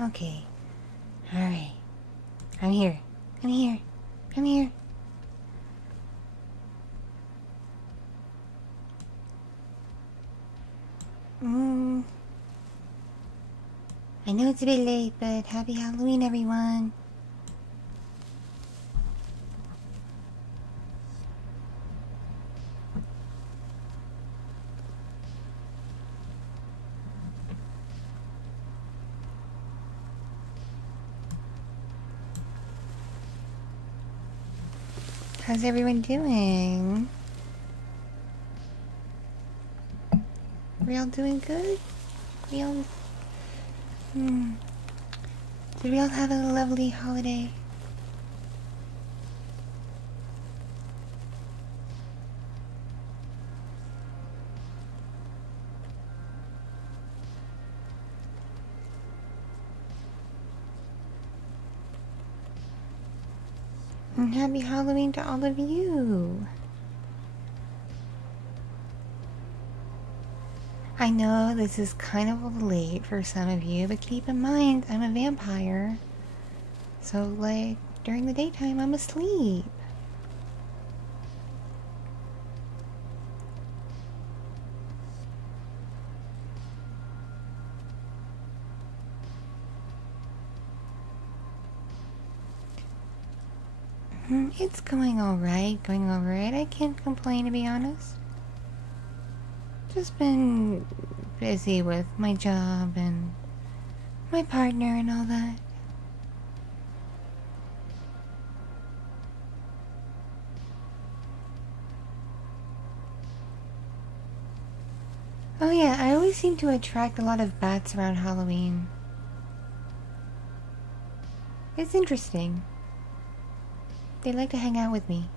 Okay. Alright. I'm here. I'm here. I'm here. I know it's a bit late, but happy Halloween, everyone. How's everyone doing? We all doing good? We all... Did we all have a lovely holiday? And happy Halloween to all of you! I know this is kind of late for some of you, but keep in mind, I'm a vampire. So, like, during the daytime, I'm asleep. It's going alright, I can't complain, to be honest. Just been busy with my job and my partner and all that. Oh yeah, I always seem to attract a lot of bats around Halloween. It's interesting. They like to hang out with me.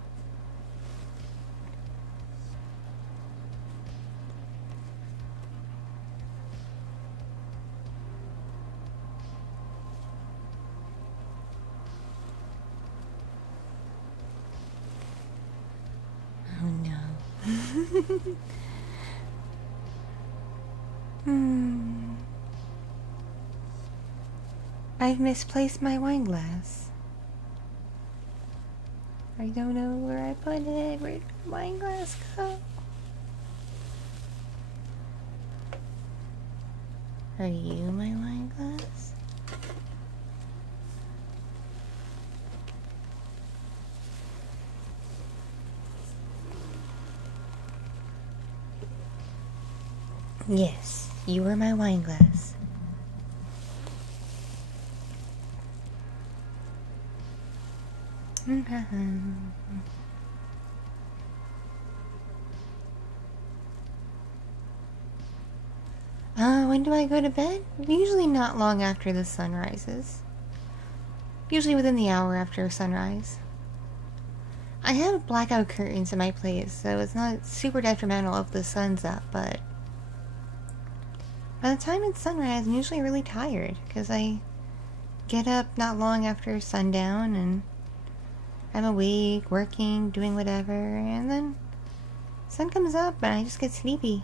Oh no. I've misplaced my wine glass. I don't know where I put it. Where did my wine glass go? Are you my wine glass? Yes, you were my wine glass. When do I go to bed? Usually not long after the sun rises. Usually within the hour after sunrise. I have blackout curtains in my place, so it's not super detrimental if the sun's up, but by the time it's sunrise, I'm usually really tired, because I get up not long after sundown, and I'm awake, working, doing whatever, and then sun comes up, and I just get sleepy.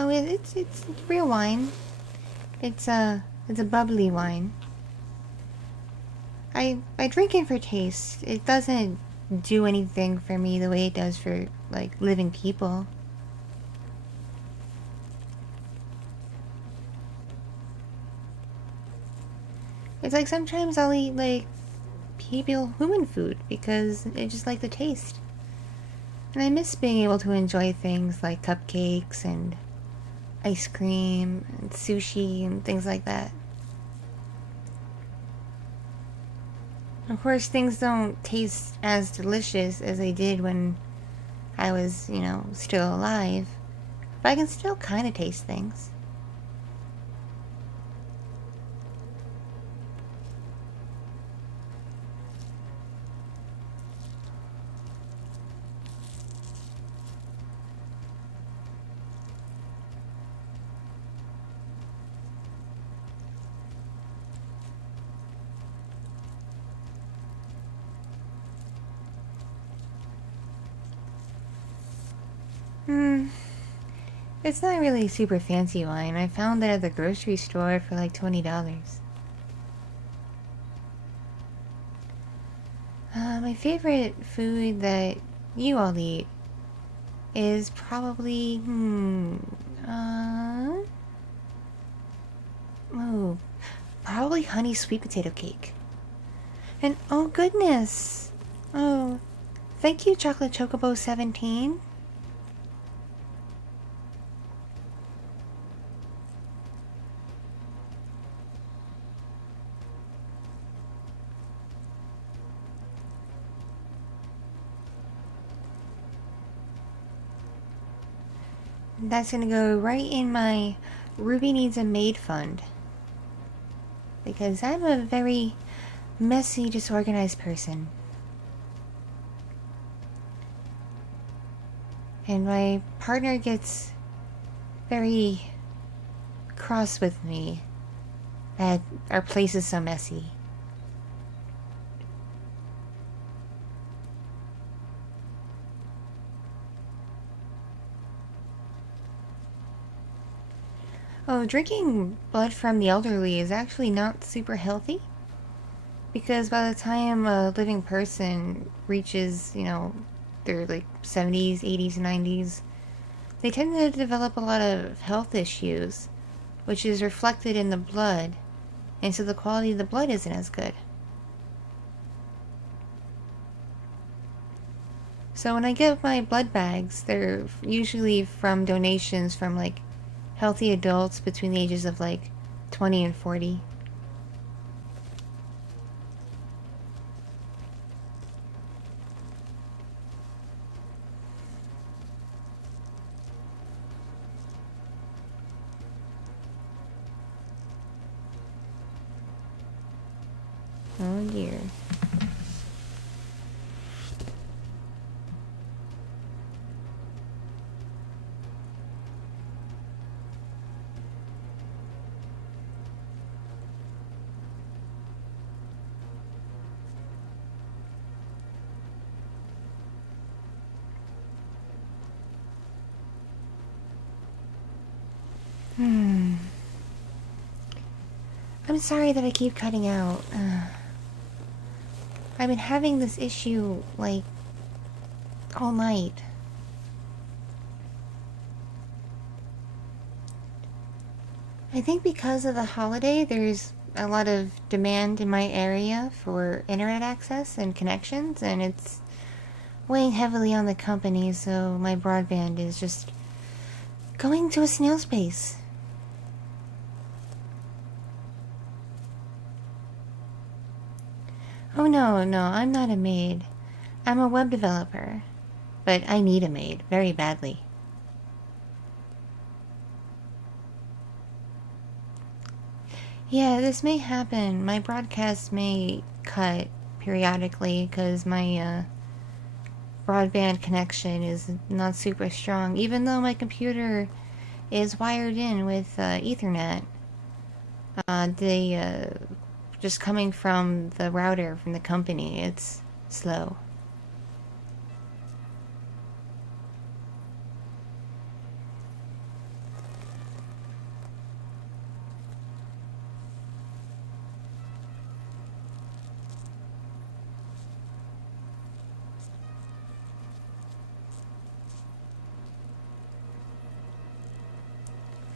Oh, it's real wine. It's a bubbly wine. I drink it for taste. It doesn't do anything for me the way it does for, like, living people. It's like sometimes I'll eat, like, people human food because I just like the taste. And I miss being able to enjoy things like cupcakes and ice cream and sushi and things like that. Of course, things don't taste as delicious as they did when I was, you know, still alive. But I can still kind of taste things. It's not really super fancy wine. I found it at the grocery store for like $20. My favorite food that you all eat is probably, oh, probably honey sweet potato cake. And oh goodness, oh, thank you, Chocolate Chocobo 17. That's gonna go right in my Ruby Needs a Maid fund. Because I'm a very messy, disorganized person. And my partner gets very cross with me that our place is so messy. Oh, drinking blood from the elderly is actually not super healthy. Because by the time a living person reaches, you know, their like 70s, 80s, 90s, they tend to develop a lot of health issues, which is reflected in the blood, and so the quality of the blood isn't as good. So when I get my blood bags, they're usually from donations from like healthy adults between the ages of like 20 and 40. Oh dear. I'm sorry that I keep cutting out. I've been having this issue, like, all night. I think because of the holiday, there's a lot of demand in my area for internet access and connections, and it's weighing heavily on the company, so my broadband is just going to a snail's pace. Oh no, no, I'm not a maid. I'm a web developer. But I need a maid, very badly. Yeah, this may happen. My broadcast may cut periodically because my broadband connection is not super strong, even though my computer is wired in with Ethernet. Just coming from the router from the company, it's slow.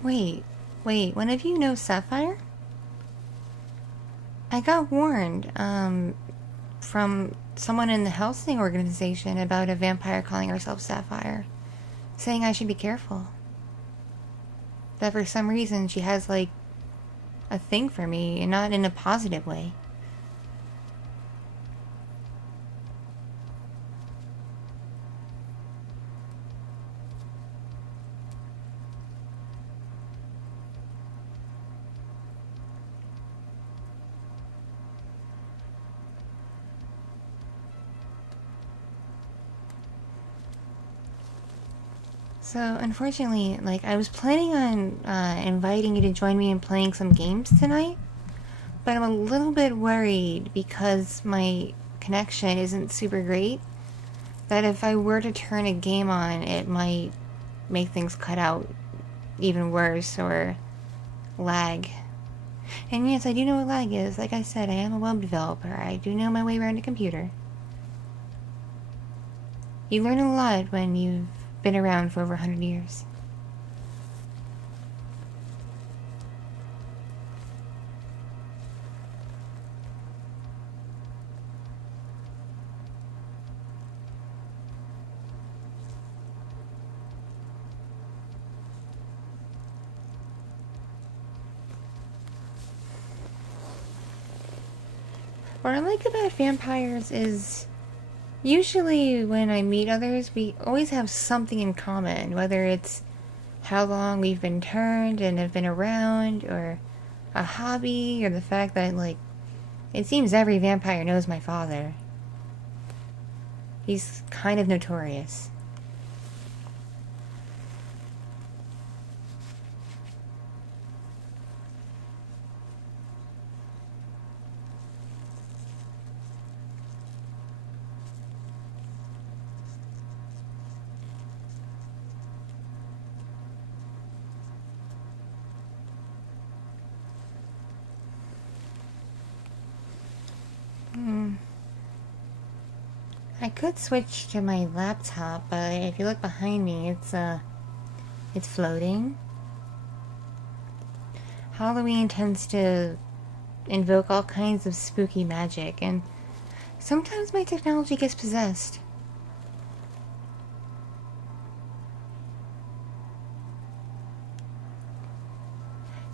Wait, one of you knows Sapphire? I got warned, from someone in the housing organization about a vampire calling herself Sapphire, saying I should be careful. That for some reason she has, like, a thing for me, and not in a positive way. So, unfortunately, like, I was planning on inviting you to join me in playing some games tonight, but I'm a little bit worried because my connection isn't super great, that if I were to turn a game on, it might make things cut out even worse, or lag. And yes, I do know what lag is. Like I said, I am a web developer. I do know my way around a computer. You learn a lot when you've been around for over 100 years. What I like about vampires is usually when I meet others, we always have something in common, whether it's how long we've been turned and have been around, or a hobby, or the fact that, like, it seems every vampire knows my father. He's kind of notorious. I could switch to my laptop, but if you look behind me, it's floating. Halloween tends to invoke all kinds of spooky magic, and sometimes my technology gets possessed.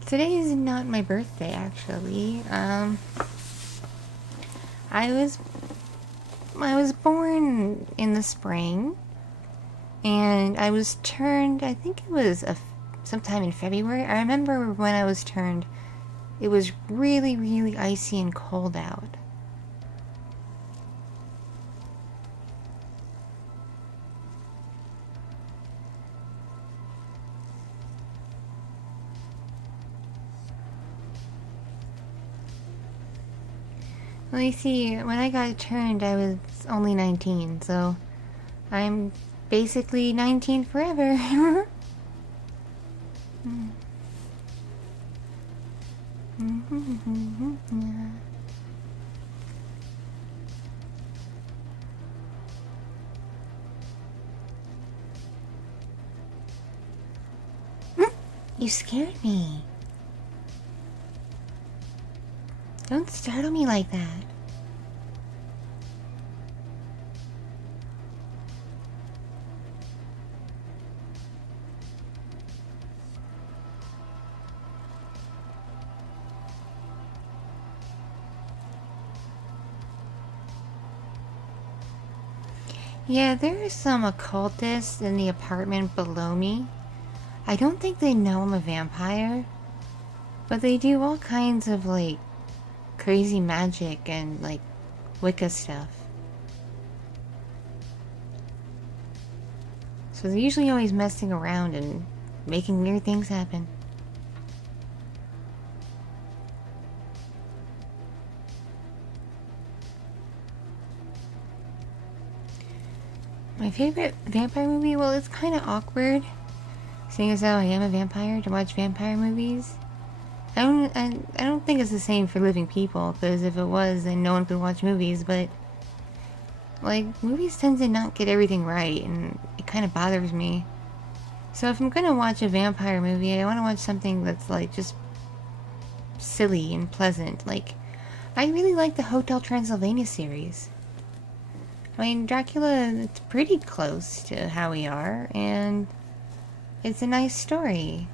Today is not my birthday, actually. I was born in the spring, and I was turned, I think it was sometime in February. I remember when I was turned, it was really, really icy and cold out. Well, you see, when I got turned, I was only 19, so I'm basically 19 forever. You scared me. Don't startle me like that. Yeah, there are some occultists in the apartment below me. I don't think they know I'm a vampire, but they do all kinds of, like, crazy magic and, like, Wicca stuff. So they're usually always messing around and making weird things happen. My favorite vampire movie? Well, it's kind of awkward, seeing as how I am a vampire, to watch vampire movies. I don't think it's the same for living people, because if it was, then no one could watch movies, but, like, movies tend to not get everything right, and it kind of bothers me. So if I'm gonna watch a vampire movie, I want to watch something that's like just silly and pleasant. Like, I really like the Hotel Transylvania series. I mean, Dracula, it's pretty close to how we are, and it's a nice story.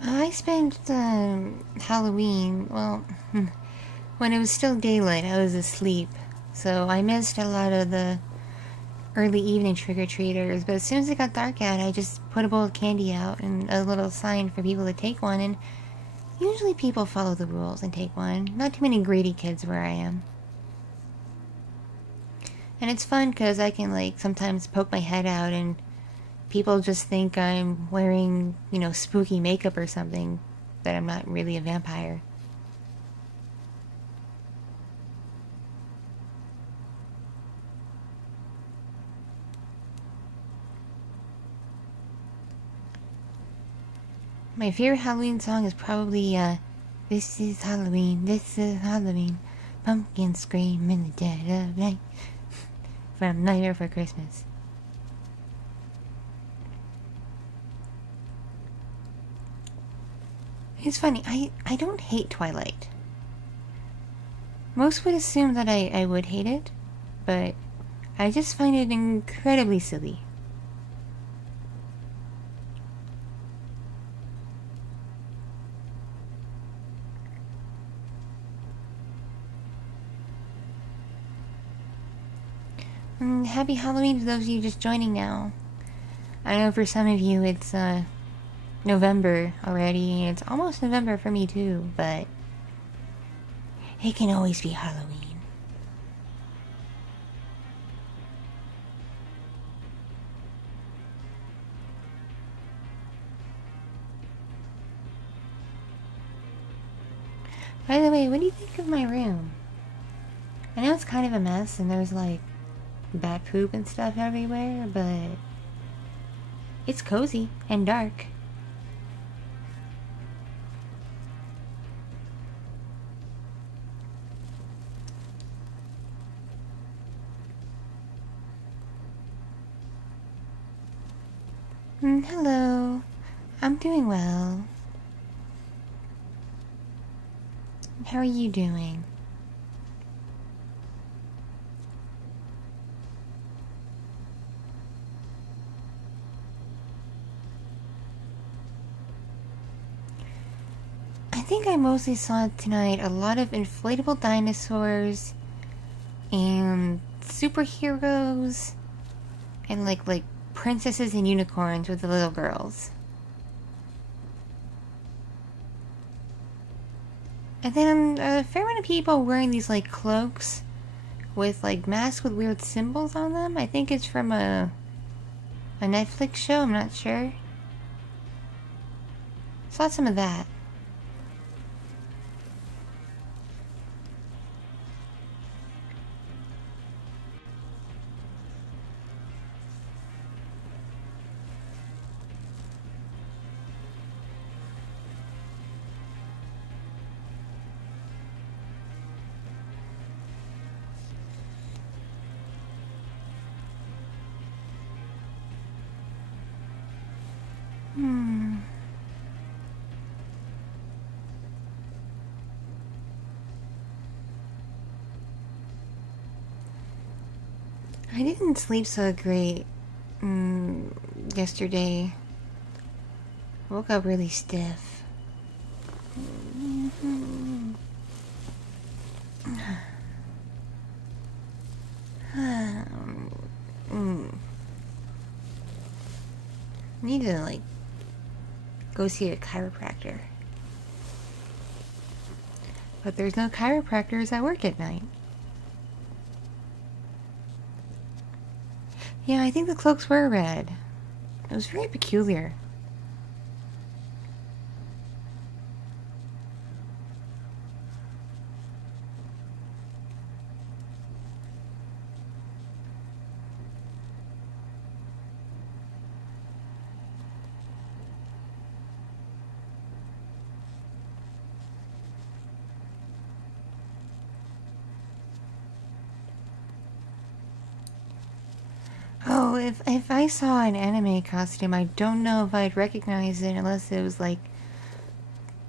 I spent Halloween, well, when it was still daylight, I was asleep. So I missed a lot of the early evening trick-or-treaters. But as soon as it got dark out, I just put a bowl of candy out and a little sign for people to take one. And usually people follow the rules and take one. Not too many greedy kids where I am. And it's fun because I can, like, sometimes poke my head out and people just think I'm wearing, you know, spooky makeup or something, that I'm not really a vampire. My favorite Halloween song is probably, This is Halloween, this is Halloween, pumpkins scream in the dead of night, from Nightmare Before Christmas. It's funny, I don't hate Twilight. Most would assume that I would hate it, but I just find it incredibly silly. Happy Halloween to those of you just joining now. I know for some of you it's November already, and it's almost November for me too, but it can always be Halloween. By the way, what do you think of my room? I know it's kind of a mess and there's like bat poop and stuff everywhere, but it's cozy and dark. Hello. I'm doing well. How are you doing? I think I mostly saw tonight a lot of inflatable dinosaurs and superheroes and like princesses and unicorns with the little girls. And then a fair amount of people wearing these like cloaks with like masks with weird symbols on them. I think it's from a Netflix show, I'm not sure. Saw some of that. I didn't sleep so great yesterday. Woke up really stiff. Need to like go see a chiropractor. But there's no chiropractors at work at night. Yeah, I think the cloaks were red. It was very peculiar. Oh, if I saw an anime costume, I don't know if I'd recognize it unless it was like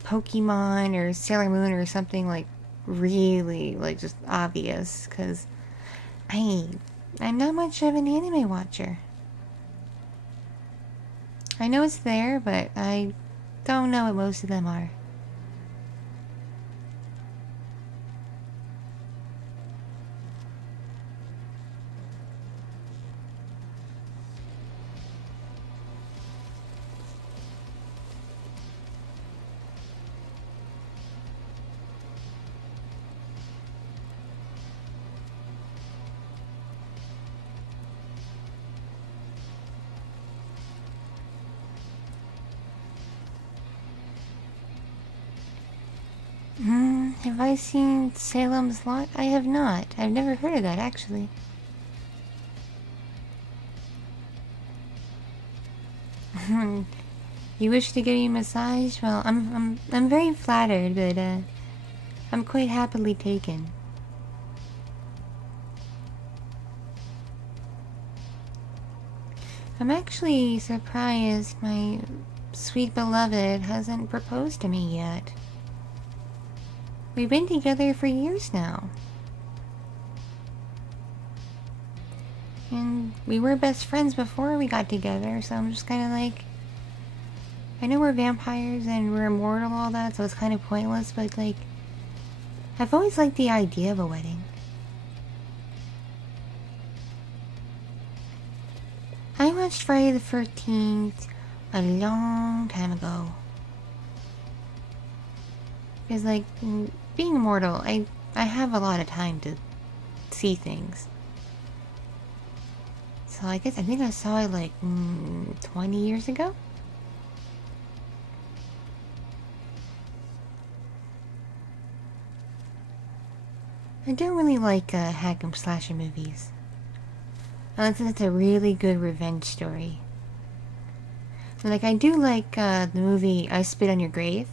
Pokemon or Sailor Moon or something like really like just obvious. Cause I'm not much of an anime watcher. I know it's there, but I don't know what most of them are. Have I seen Salem's Lot? I have not. I've never heard of that, actually. You wish to give me a massage? Well, I'm very flattered, but, I'm quite happily taken. I'm actually surprised my sweet beloved hasn't proposed to me yet. We've been together for years now. And we were best friends before we got together, so I'm just kind of like... I know we're vampires and we're immortal and all that, so it's kind of pointless, but like... I've always liked the idea of a wedding. I watched Friday the 13th a long time ago. Because like... being immortal, I have a lot of time to see things. So I think I saw it like 20 years ago? I don't really like hack and slasher movies. Unless it's a really good revenge story. Like, I do like the movie I Spit on Your Grave.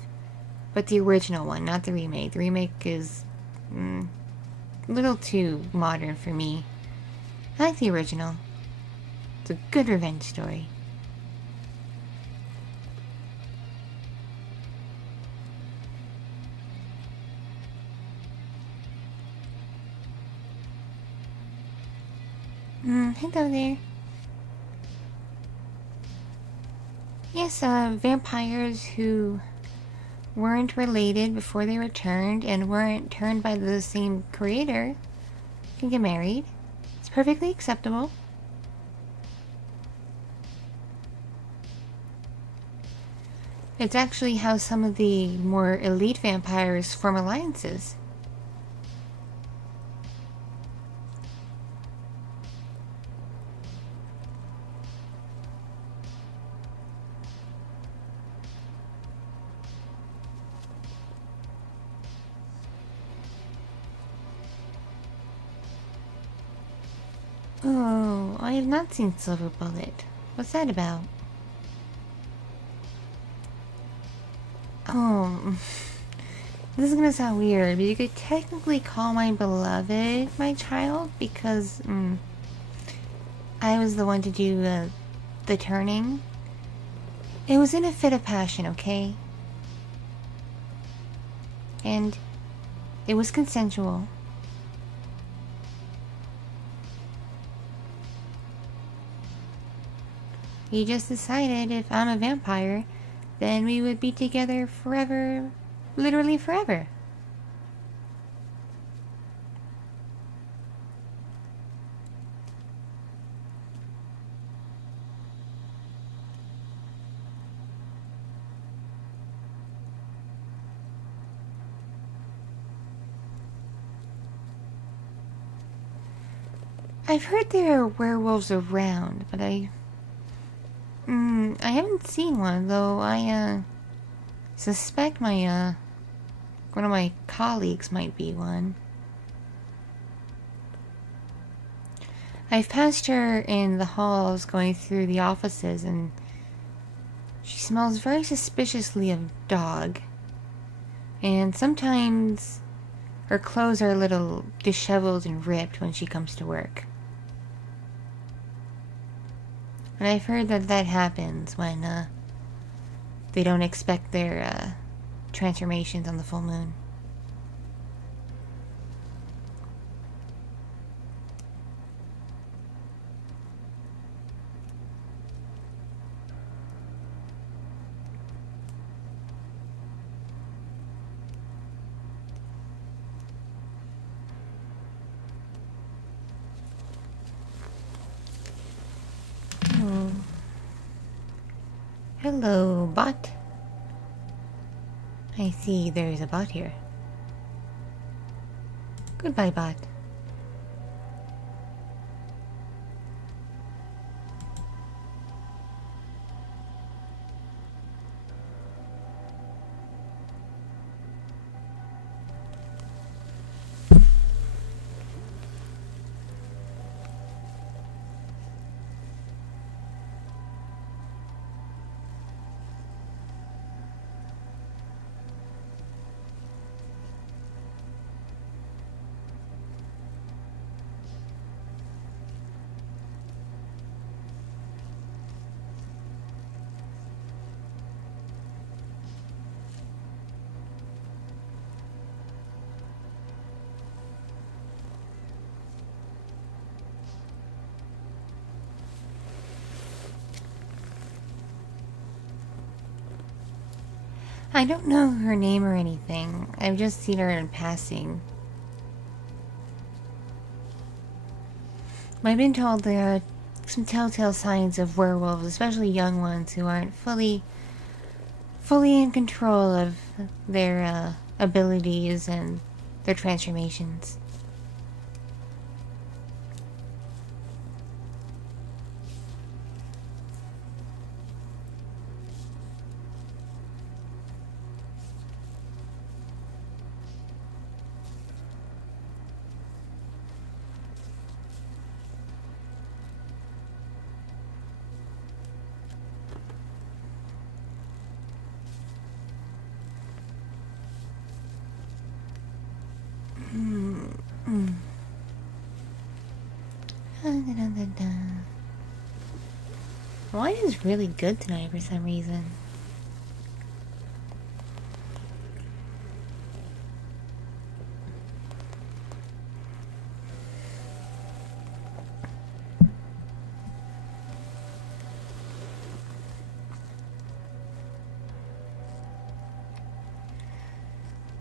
But the original one, not the remake. The remake is a little too modern for me. I like the original. It's a good revenge story. Hello there. Yes, vampires who weren't related before they returned and weren't turned by the same creator can get married. It's perfectly acceptable. It's actually how some of the more elite vampires form alliances. Oh, I have not seen Silver Bullet. What's that about? Oh, this is gonna sound weird, but you could technically call my beloved my child because I was the one to do the turning. It was in a fit of passion, okay? And it was consensual. He just decided if I'm a vampire, then we would be together forever, literally forever. I've heard there are werewolves around, but I haven't seen one, though I suspect my one of my colleagues might be one. I've passed her in the halls going through the offices, and she smells very suspiciously of dog. And sometimes her clothes are a little disheveled and ripped when she comes to work. And I've heard that that happens when they don't expect their transformations on the full moon. Oh. Hello, bot. I see there's a bot here. Goodbye, bot. I don't know her name or anything. I've just seen her in passing. I've been told there are some telltale signs of werewolves, especially young ones who aren't fully in control of their abilities and their transformations. Wine is really good tonight for some reason.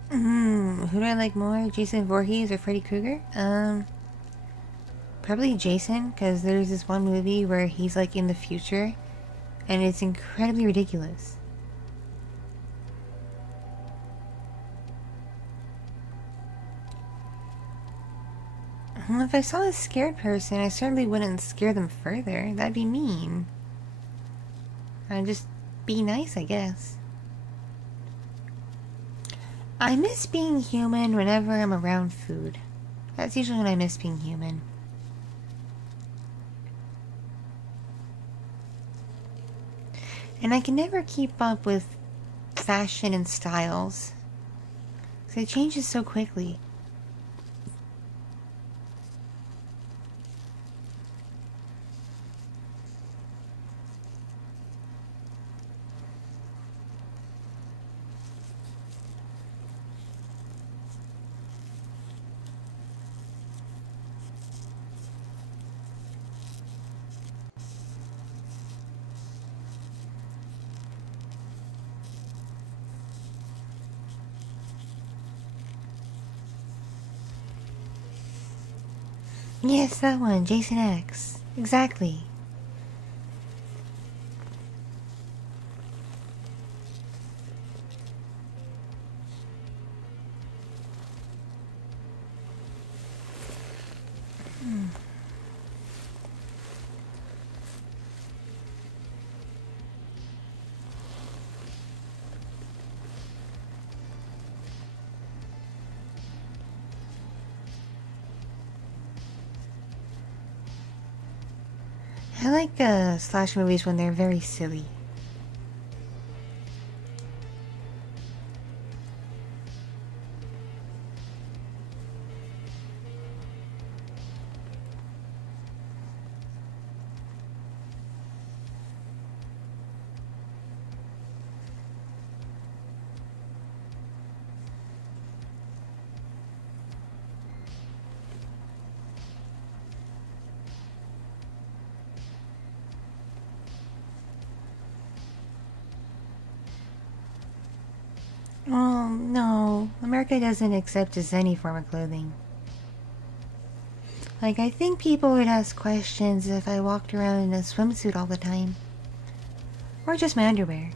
Who do I like more, Jason Voorhees or Freddy Krueger? Probably Jason, because there's this one movie where he's like in the future, and it's incredibly ridiculous. Well, if I saw a scared person, I certainly wouldn't scare them further. That'd be mean. I'd just be nice, I guess. I miss being human whenever I'm around food. That's usually when I miss being human. And I can never keep up with fashion and styles, because it changes so quickly. Yes, that one, Jason X. Exactly. I like slash movies when they're very silly. Oh, no. America doesn't accept just any form of clothing. Like, I think people would ask questions if I walked around in a swimsuit all the time. Or just my underwear.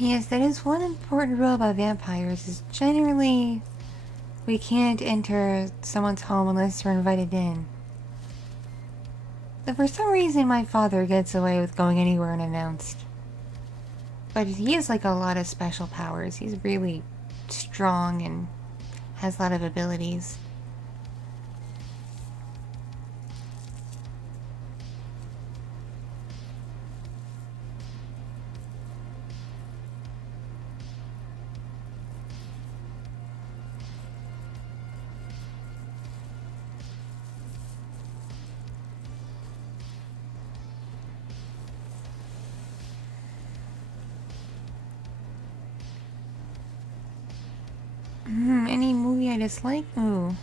Yes, that is one important rule about vampires, is generally we can't enter someone's home unless we're invited in. But for some reason my father gets away with going anywhere unannounced. But he has like a lot of special powers. He's really strong and has a lot of abilities. Any movie I dislike? Ooh.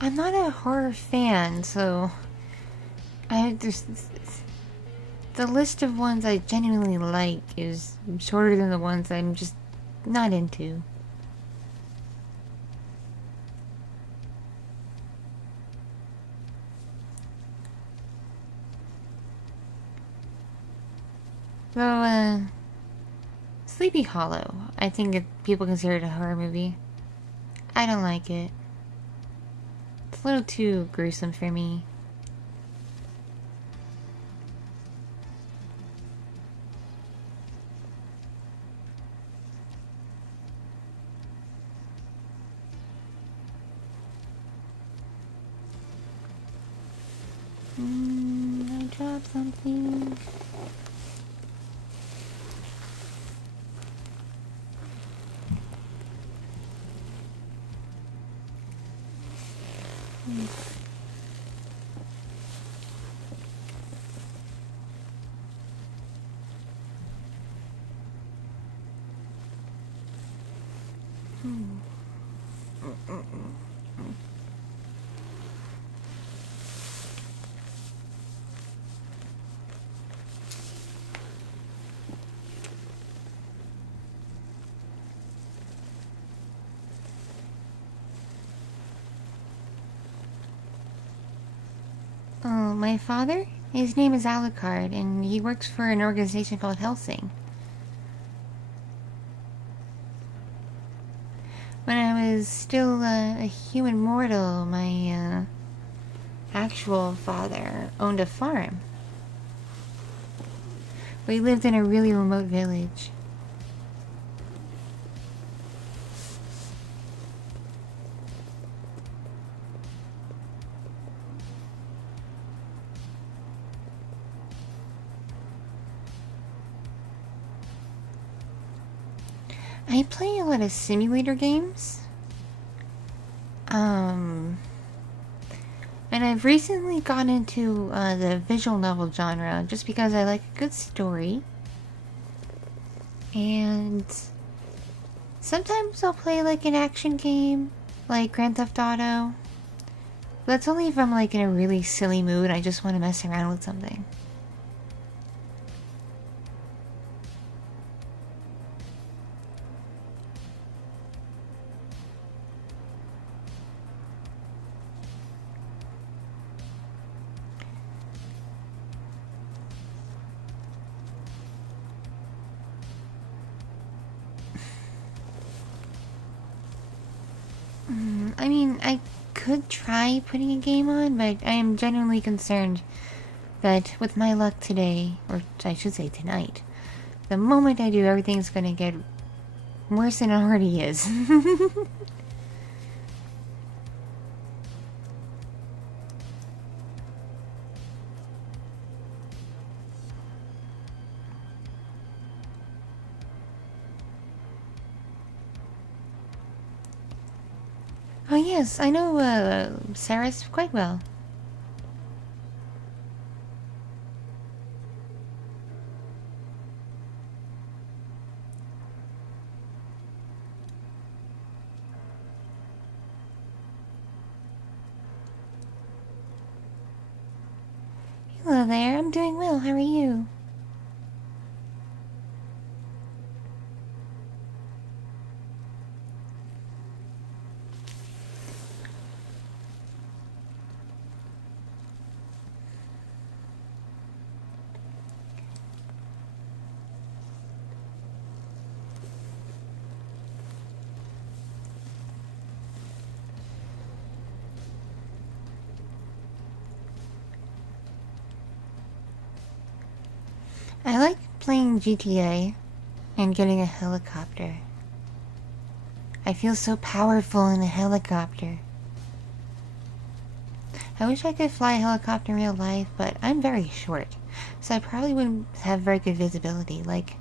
I'm not a horror fan, so the list of ones I genuinely like is shorter than the ones I'm just not into. Though, Sleepy Hollow, I think people consider it a horror movie. I don't like it. It's a little too gruesome for me. I dropped something. Oh, my father? His name is Alucard, and he works for an organization called Helsing. When I was still a human mortal, my actual father owned a farm. We lived in a really remote village. I play a lot of simulator games. And I've recently gotten into the visual novel genre just because I like a good story. And sometimes I'll play like an action game, like Grand Theft Auto. But that's only if I'm like in a really silly mood and I just want to mess around with something. I mean, I could try putting a game on, but I am genuinely concerned that with my luck today, or I should say tonight, the moment I do, everything's gonna get worse than it already is. Oh yes, I know Saris quite well. Hello there, I'm doing well, how are you? I like playing GTA and getting a helicopter. I feel so powerful in a helicopter. I wish I could fly a helicopter in real life, but I'm very short, so I probably wouldn't have very good visibility. Like,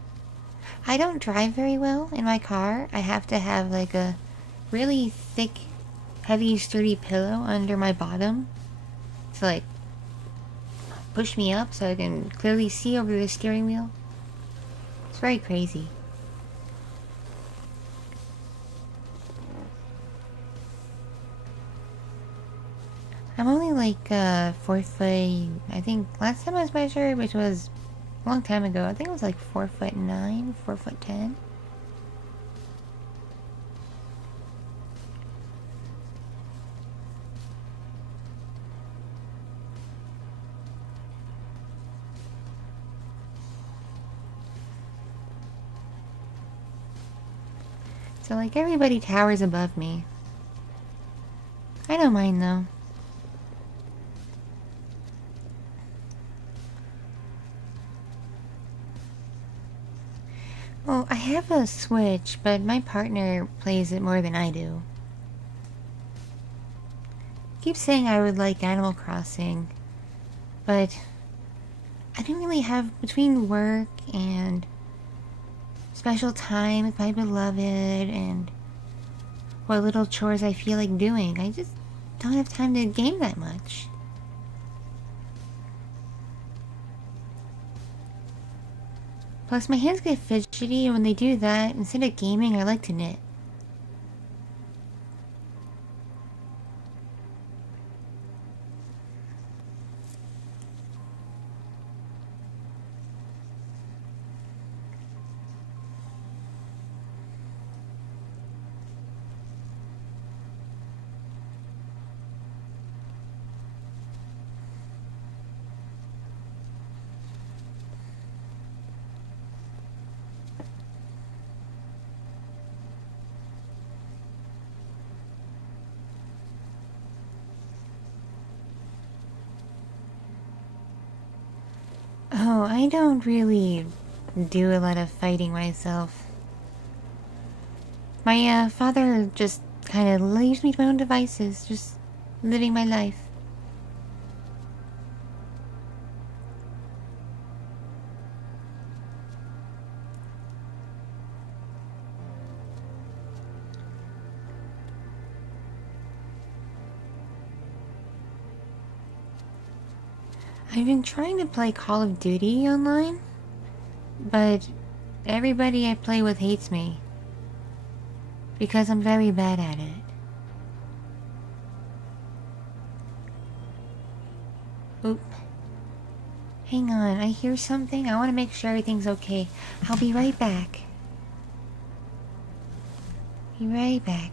I don't drive very well in my car. I have to have like a really thick, heavy, sturdy pillow under my bottom to like push me up so I can clearly see over the steering wheel. It's very crazy. I'm only like 4 foot. I think last time I was measured, which was a long time ago, I think it was like 4'9", 4'10". So like everybody towers above me. I don't mind though. Well, I have a Switch, but my partner plays it more than I do. I keep saying I would like Animal Crossing, but I don't really have, between work and special time with my beloved and what little chores I feel like doing, I just don't have time to game that much. Plus, my hands get fidgety, and when they do that, instead of gaming, I like to knit. Oh, I don't really do a lot of fighting myself. My father just kind of leaves me to my own devices, just living my life. I've been trying to play Call of Duty online, but everybody I play with hates me because I'm very bad at it. Oop. Hang on, I hear something. I want to make sure everything's okay. I'll be right back. Be right back.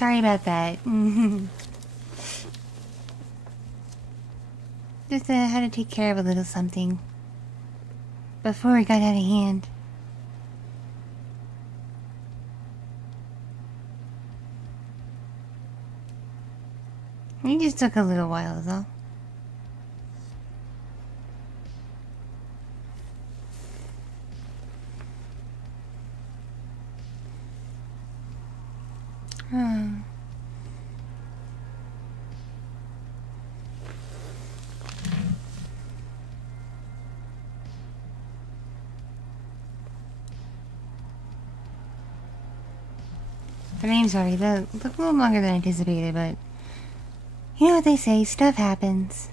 Sorry about that. Just had to take care of a little something before it got out of hand. It just took a little while, is all. But I'm sorry, that took a little longer than anticipated, but you know what they say, stuff happens.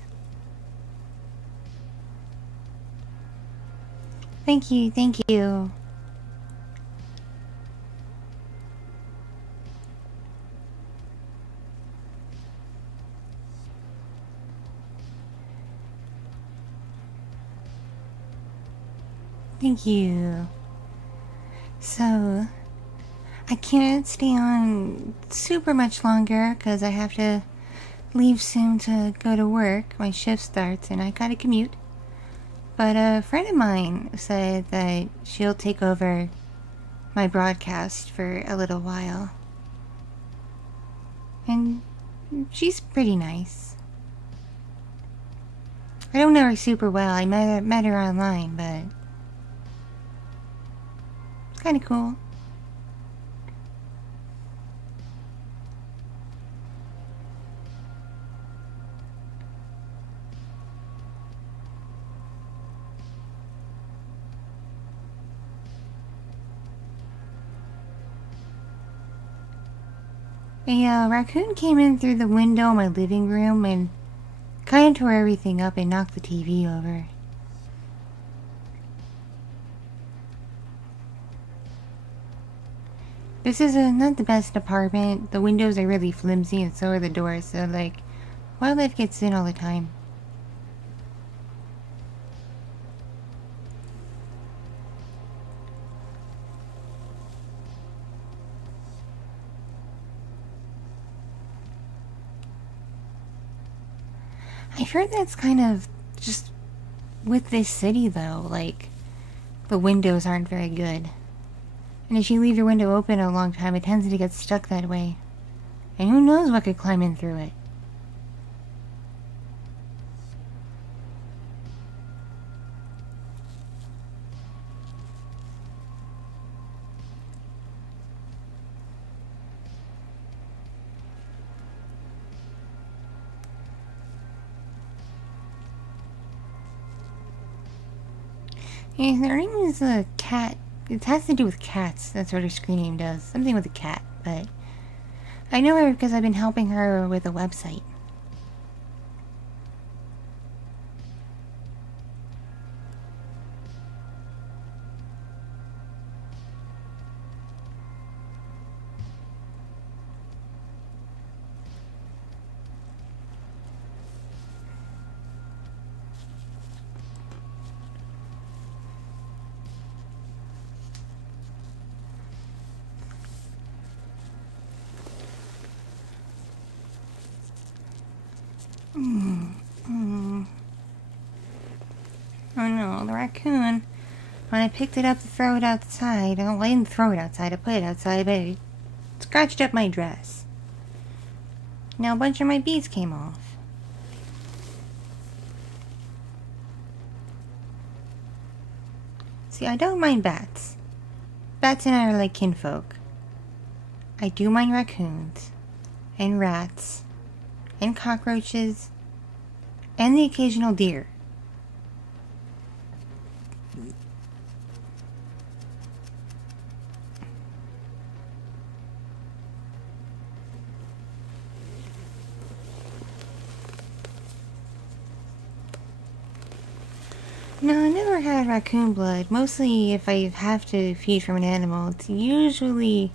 Thank you, thank you. Thank you. So, I can't stay on super much longer because I have to leave soon to go to work. My shift starts and I gotta commute. But a friend of mine said that she'll take over my broadcast for a little while. And she's pretty nice. I don't know her super well. I met her online, but it's kind of cool. A raccoon came in through the window in my living room and kind of tore everything up and knocked the TV over. This is not the best apartment. The windows are really flimsy and so are the doors, so like, wildlife gets in all the time. I've heard that's kind of just with this city though, like, the windows aren't very good. And if you leave your window open a long time, it tends to get stuck that way. And who knows what could climb in through it. Yeah, her name is a cat. It has to do with cats. That's what her screen name does. Something with a cat, but I know her because I've been helping her with a website. Oh no, the raccoon. When I picked it up to throw it outside, oh, I didn't throw it outside, I put it outside, but it scratched up my dress. Now a bunch of my beads came off. See, I don't mind bats. Bats and I are like kinfolk. I do mind raccoons, and rats, and cockroaches, and the occasional deer. No, I never had raccoon blood. Mostly if I have to feed from an animal, it's usually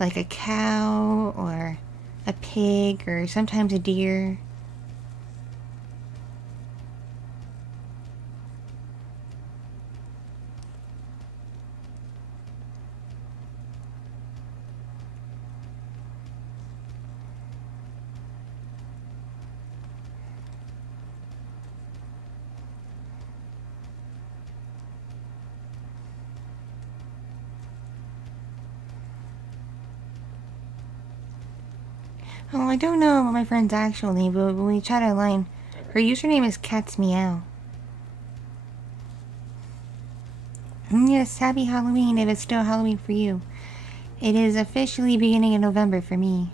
like a cow or a pig or sometimes a deer. Oh, I don't know my friend's actual name, but when we chat online, her username is Cat's Meow. Yes, happy Halloween if it's still Halloween for you. It is officially beginning of November for me.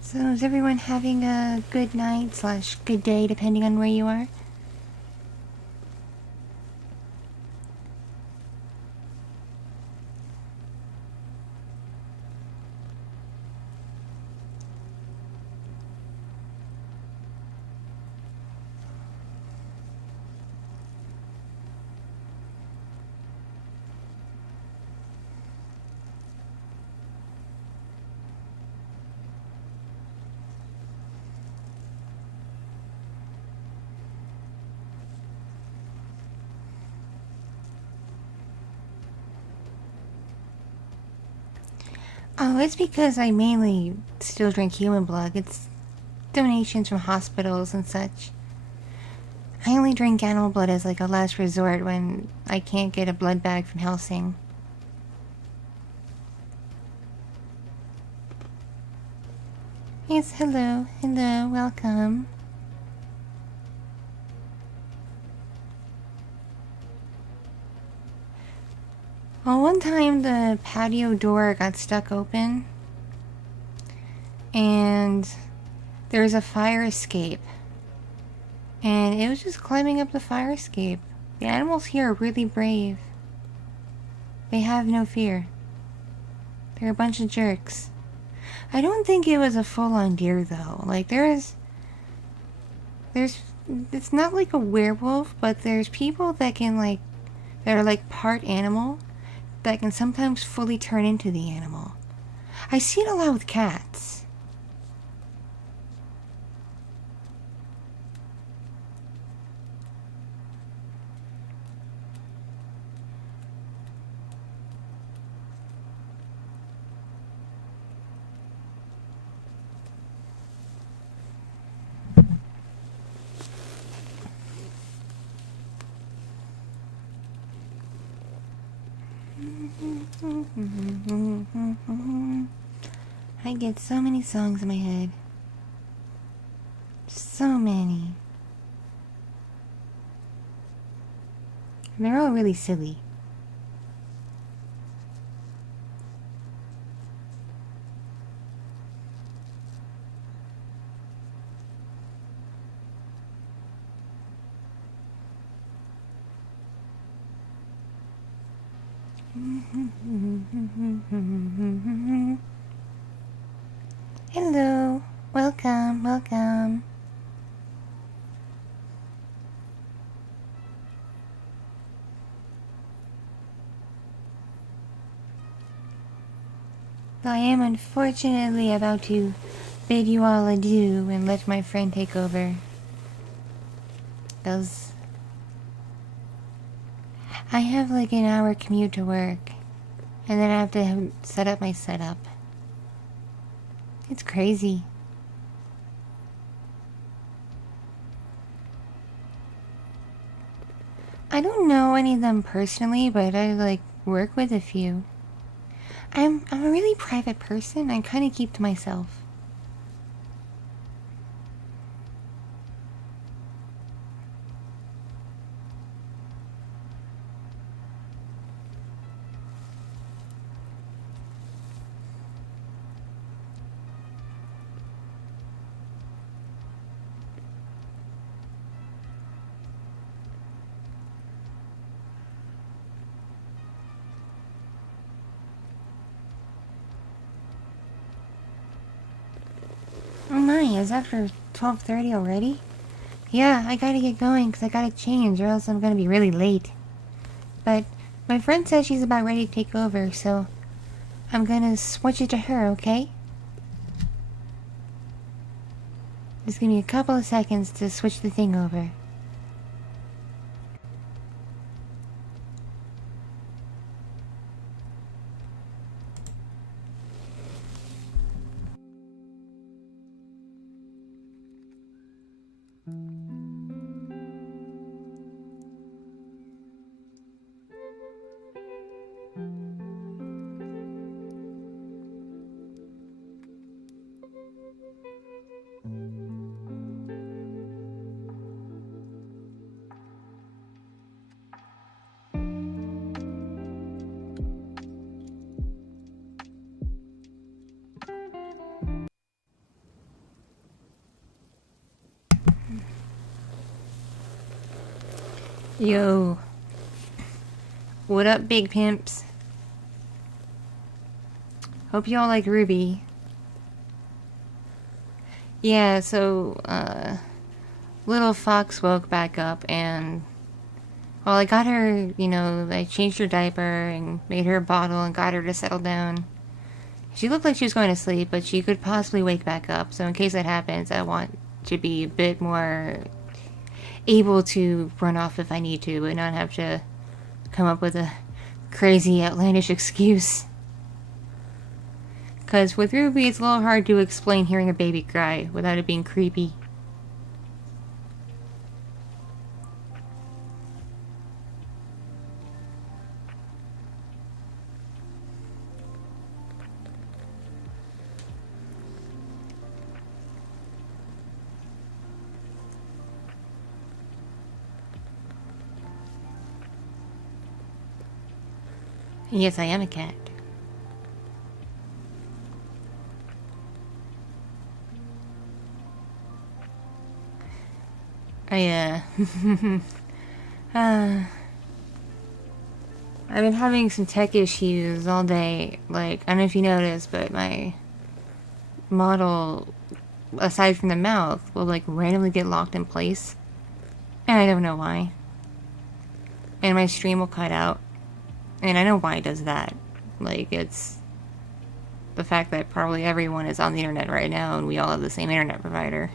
So is everyone having a good night / good day depending on where you are? Oh, it's because I mainly still drink human blood. It's donations from hospitals and such. I only drink animal blood as like a last resort when I can't get a blood bag from Helsing. Yes, hello, welcome. Well, one time the patio door got stuck open and there was a fire escape. And it was just climbing up the fire escape. The animals here are really brave. They have no fear. They're a bunch of jerks. I don't think it was a full-on deer though. Like there's it's not like a werewolf, but there's people that can that are like part animal that can sometimes fully turn into the animal. I see it a lot with cats. I get so many songs in my head. So many. And they're all really silly. Hello, welcome. I am unfortunately about to bid you all adieu and let my friend take over. I have like an hour commute to work, and then I have to set up my setup. It's crazy. I don't know any of them personally, but I work with a few. I'm a really private person. I kind of keep to myself. Oh my, it's after 12:30 already? Yeah, I gotta get going because I gotta change or else I'm gonna be really late. But My friend says she's about ready to take over, so I'm gonna switch it to her, okay? Just give me a couple of seconds to switch the thing over. Yo. What up, big pimps? Hope y'all like Ruby. Yeah, so, little Fox woke back up and... Well, I got her, you know, I changed her diaper and made her a bottle and got her to settle down. She looked like she was going to sleep, but she could possibly wake back up. So in case that happens, I want to be a bit more able to run off if I need to, and not have to come up with a crazy, outlandish excuse. Because with Ruby, it's a little hard to explain hearing a baby cry without it being creepy. Yes, I am a cat. I've been having some tech issues all day. Like, I don't know if you noticed, but my model, aside from the mouth, will like randomly get locked in place. And I don't know why. And my stream will cut out. And I know why it does that. Like, it's the fact that probably everyone is on the internet right now and we all have the same internet provider.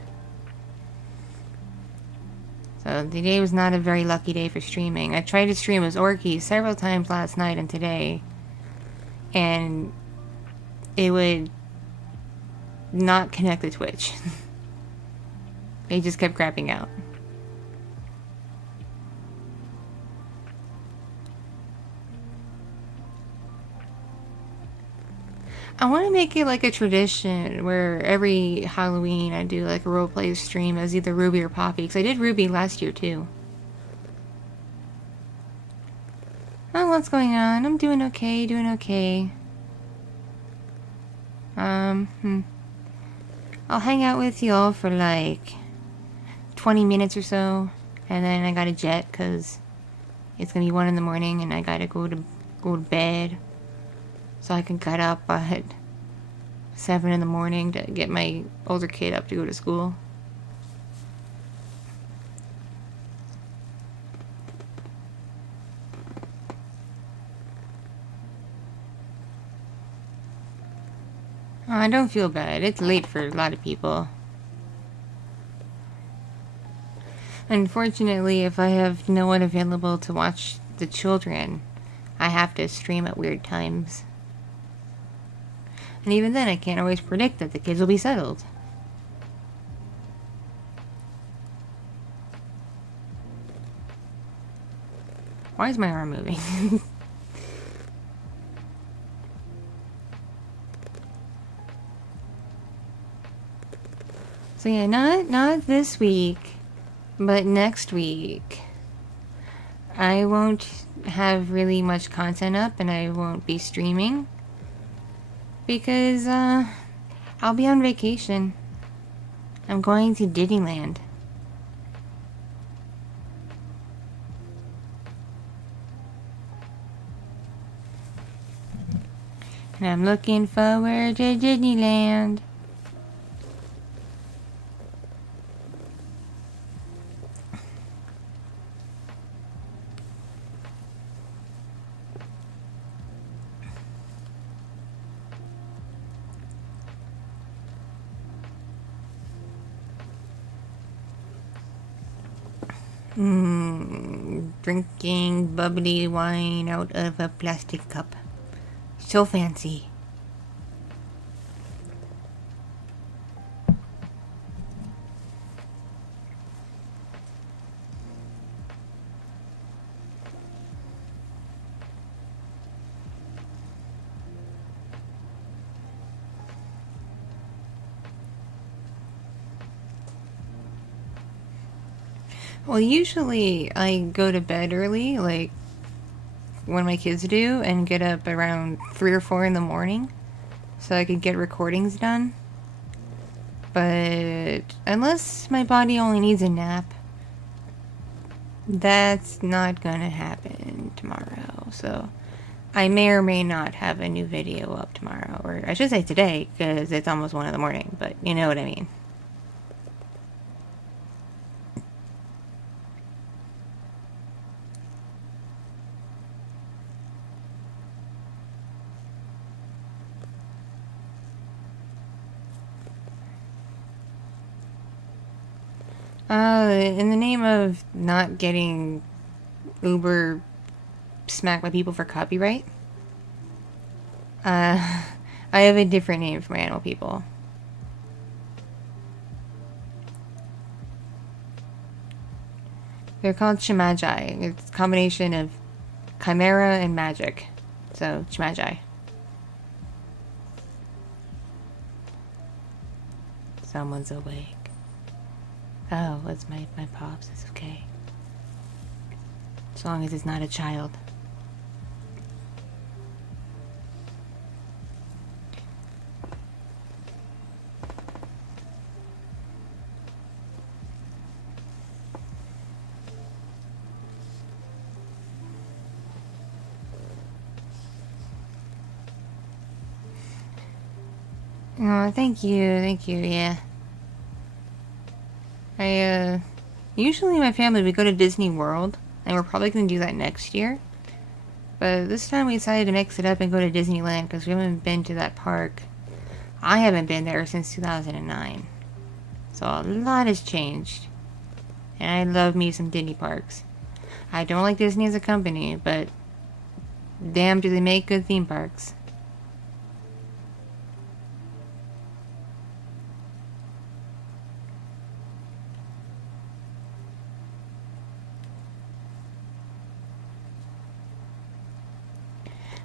So today was not a very lucky day for streaming. I tried to stream as Orky several times last night and today, and it would not connect to Twitch. It just kept crapping out. I want to make it like a tradition where every Halloween I do like a roleplay stream as either Ruby or Poppy, because I did Ruby last year too. Oh, what's going on? I'm doing okay, doing okay. I'll hang out with y'all for like 20 minutes or so, and then I gotta jet because it's gonna be 1 in the morning and I gotta go to bed. So I can get up at 7 in the morning to get my older kid up to go to school. Oh, I don't feel bad. It's late for a lot of people. Unfortunately, if I have no one available to watch the children, I have to stream at weird times. And even then, I can't always predict that the kids will be settled. Why is my arm moving? So yeah, not this week, but next week. I won't have really much content up and I won't be streaming. Because, I'll be on vacation. I'm going to Disneyland. And I'm looking forward to Disneyland. Drinking bubbly wine out of a plastic cup. So fancy. Well, usually I go to bed early, like when my kids do, and get up around 3 or 4 in the morning so I could get recordings done. But unless my body only needs a nap, that's not gonna happen tomorrow. So I may or may not have a new video up tomorrow, or I should say today, because it's almost 1 in the morning, but you know what I mean. In the name of not getting Uber smacked by people for copyright, I have a different name for my animal people. They're called Chimagi. It's a combination of chimera and magic. So, Chimagi. Someone's awake. Oh, it's my pops. It's okay. As long as it's not a child. Oh, thank you, yeah. Usually my family, we go to Disney World, and we're probably going to do that next year. But this time we decided to mix it up and go to Disneyland, because we haven't been to that park. I haven't been there since 2009. So a lot has changed. And I love me some Disney parks. I don't like Disney as a company, but damn do they make good theme parks.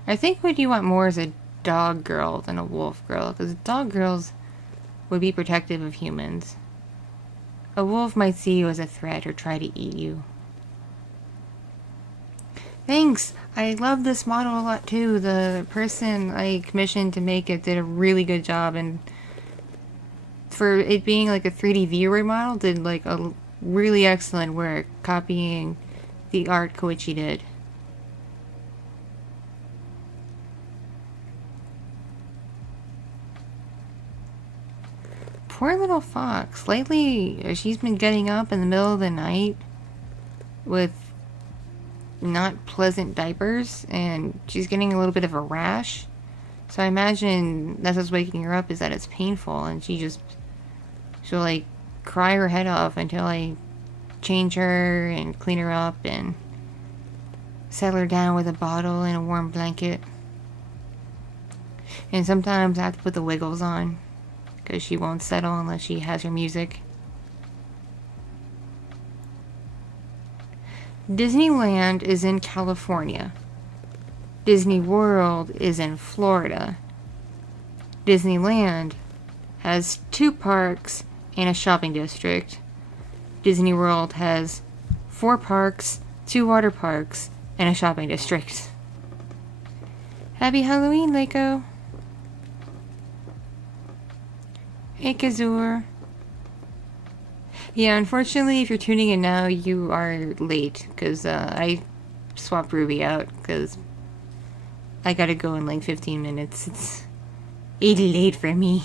I think what you want more is a dog girl than a wolf girl, because dog girls would be protective of humans. A wolf might see you as a threat or try to eat you. Thanks! I love this model a lot too. The person I commissioned to make it did a really good job, and for it being like a 3D viewer model, did like a really excellent work copying the art Koichi did. Poor little fox. Lately, she's been getting up in the middle of the night with not pleasant diapers, and she's getting a little bit of a rash. So I imagine that's what's waking her up, is that it's painful, and she'll like cry her head off until I change her and clean her up and settle her down with a bottle and a warm blanket. And sometimes I have to put the wiggles on, because she won't settle unless she has her music. Disneyland is in California. Disney World is in Florida. Disneyland has 2 parks and a shopping district. Disney World has 4 parks, 2 water parks, and a shopping district. Happy Halloween, Leiko! Hey, Kazur. Yeah, unfortunately, if you're tuning in now, you are late, because I swapped Ruby out, because I gotta go in like 15 minutes. It's 80 late for me.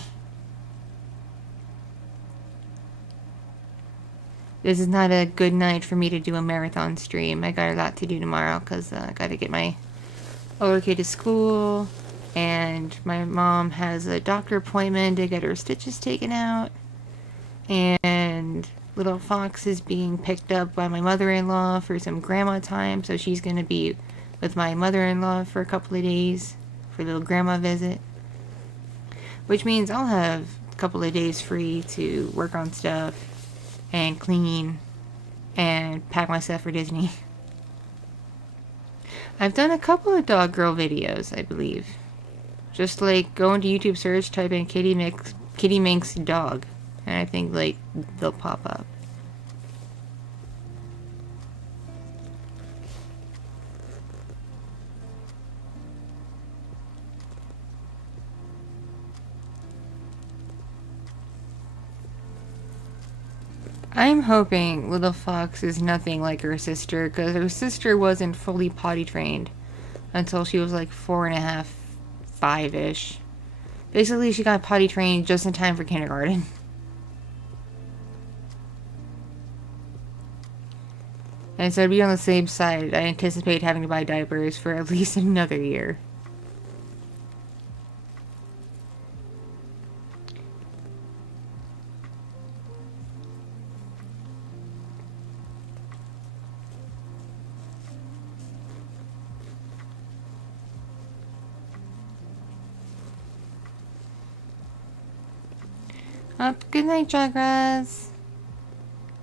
This is not a good night for me to do a marathon stream. I got a lot to do tomorrow, because I gotta get my older kid to school, and my mom has a doctor appointment to get her stitches taken out, and little fox is being picked up by my mother-in-law for some grandma time, so she's gonna be with my mother-in-law for a couple of days for a little grandma visit. Which means I'll have a couple of days free to work on stuff and clean and pack my stuff for Disney. I've done a couple of dog girl videos, I believe. Just like go into YouTube search, type in Kitti Minx dog, and I think like they'll pop up. I'm hoping Little Fox is nothing like her sister, because her sister wasn't fully potty trained until she was like 4.5, 5-ish. Basically, she got potty trained just in time for kindergarten. And so to be on the same side, I anticipate having to buy diapers for at least another year. Good night, Jagras.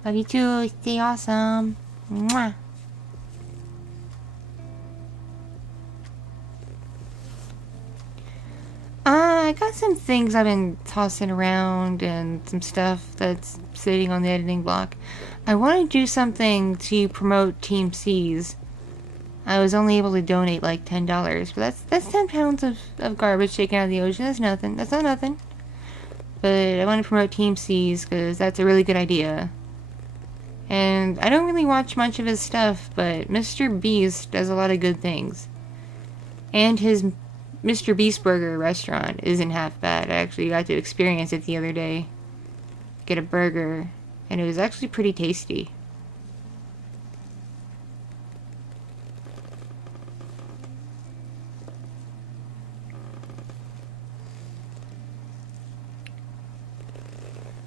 Love you too. Stay awesome. Mwah. I got some things I've been tossing around and some stuff that's sitting on the editing block. I want to do something to promote Team C's. I was only able to donate like $10, but that's 10 pounds of garbage taken out of the ocean. That's nothing. That's not nothing. But I want to promote Team C's because that's a really good idea. And I don't really watch much of his stuff, but Mr. Beast does a lot of good things. And his Mr. Beast Burger restaurant isn't half bad. I actually got to experience it the other day. Get a burger, and it was actually pretty tasty.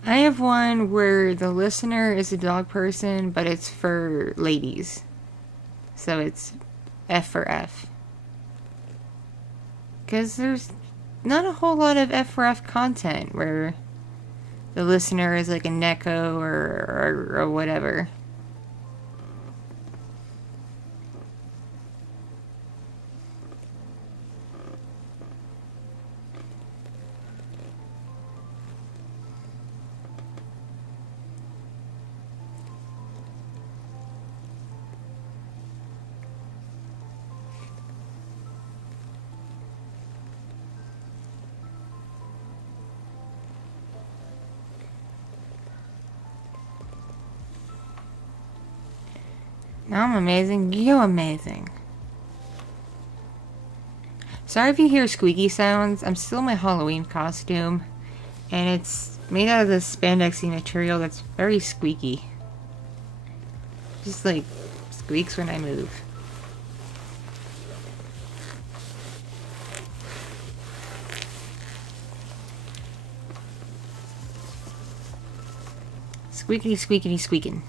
I have one where the listener is a dog person, but it's for ladies. So it's F for F. Because there's not a whole lot of F for F content where the listener is like a Neko or whatever. I'm amazing. You're amazing. Sorry if you hear squeaky sounds. I'm still in my Halloween costume. And it's made out of this spandexy material that's very squeaky. Just like squeaks when I move. Squeakity squeakity squeaking.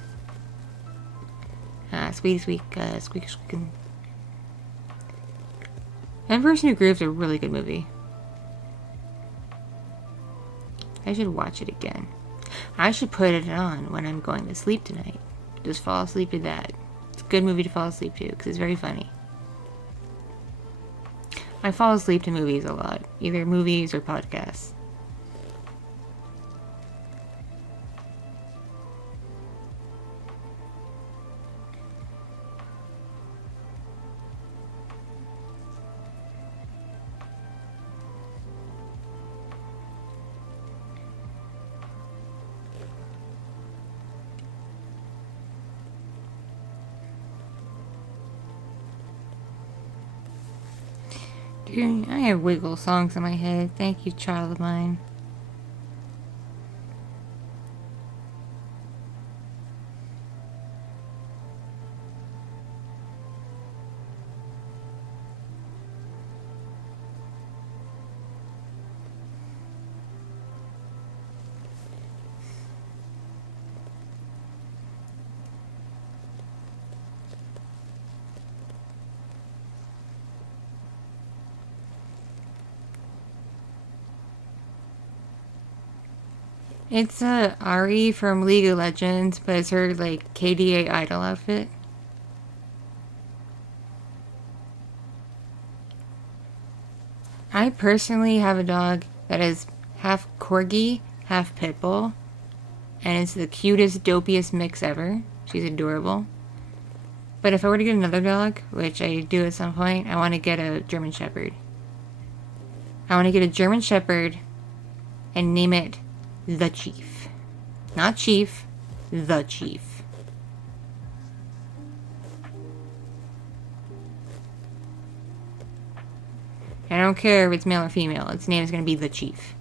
Squeaking. And Person Who Grooves a really good movie. I should watch it again. I should put it on when I'm going to sleep tonight. Just fall asleep to that. It's a good movie to fall asleep to because it's very funny. I fall asleep to movies a lot. Either movies or podcasts. Dude, I have wiggle songs in my head. Thank you, child of mine. It's Ari from League of Legends, but it's her like KDA idol outfit. I personally have a dog that is half corgi, half pit bull, and it's the cutest, dopiest mix ever. She's adorable. But if I were to get another dog, which I do at some point, I want to get a German Shepherd. I want to get a German Shepherd and name it The Chief. Not Chief, The Chief. I don't care if it's male or female, its name is going to be The Chief.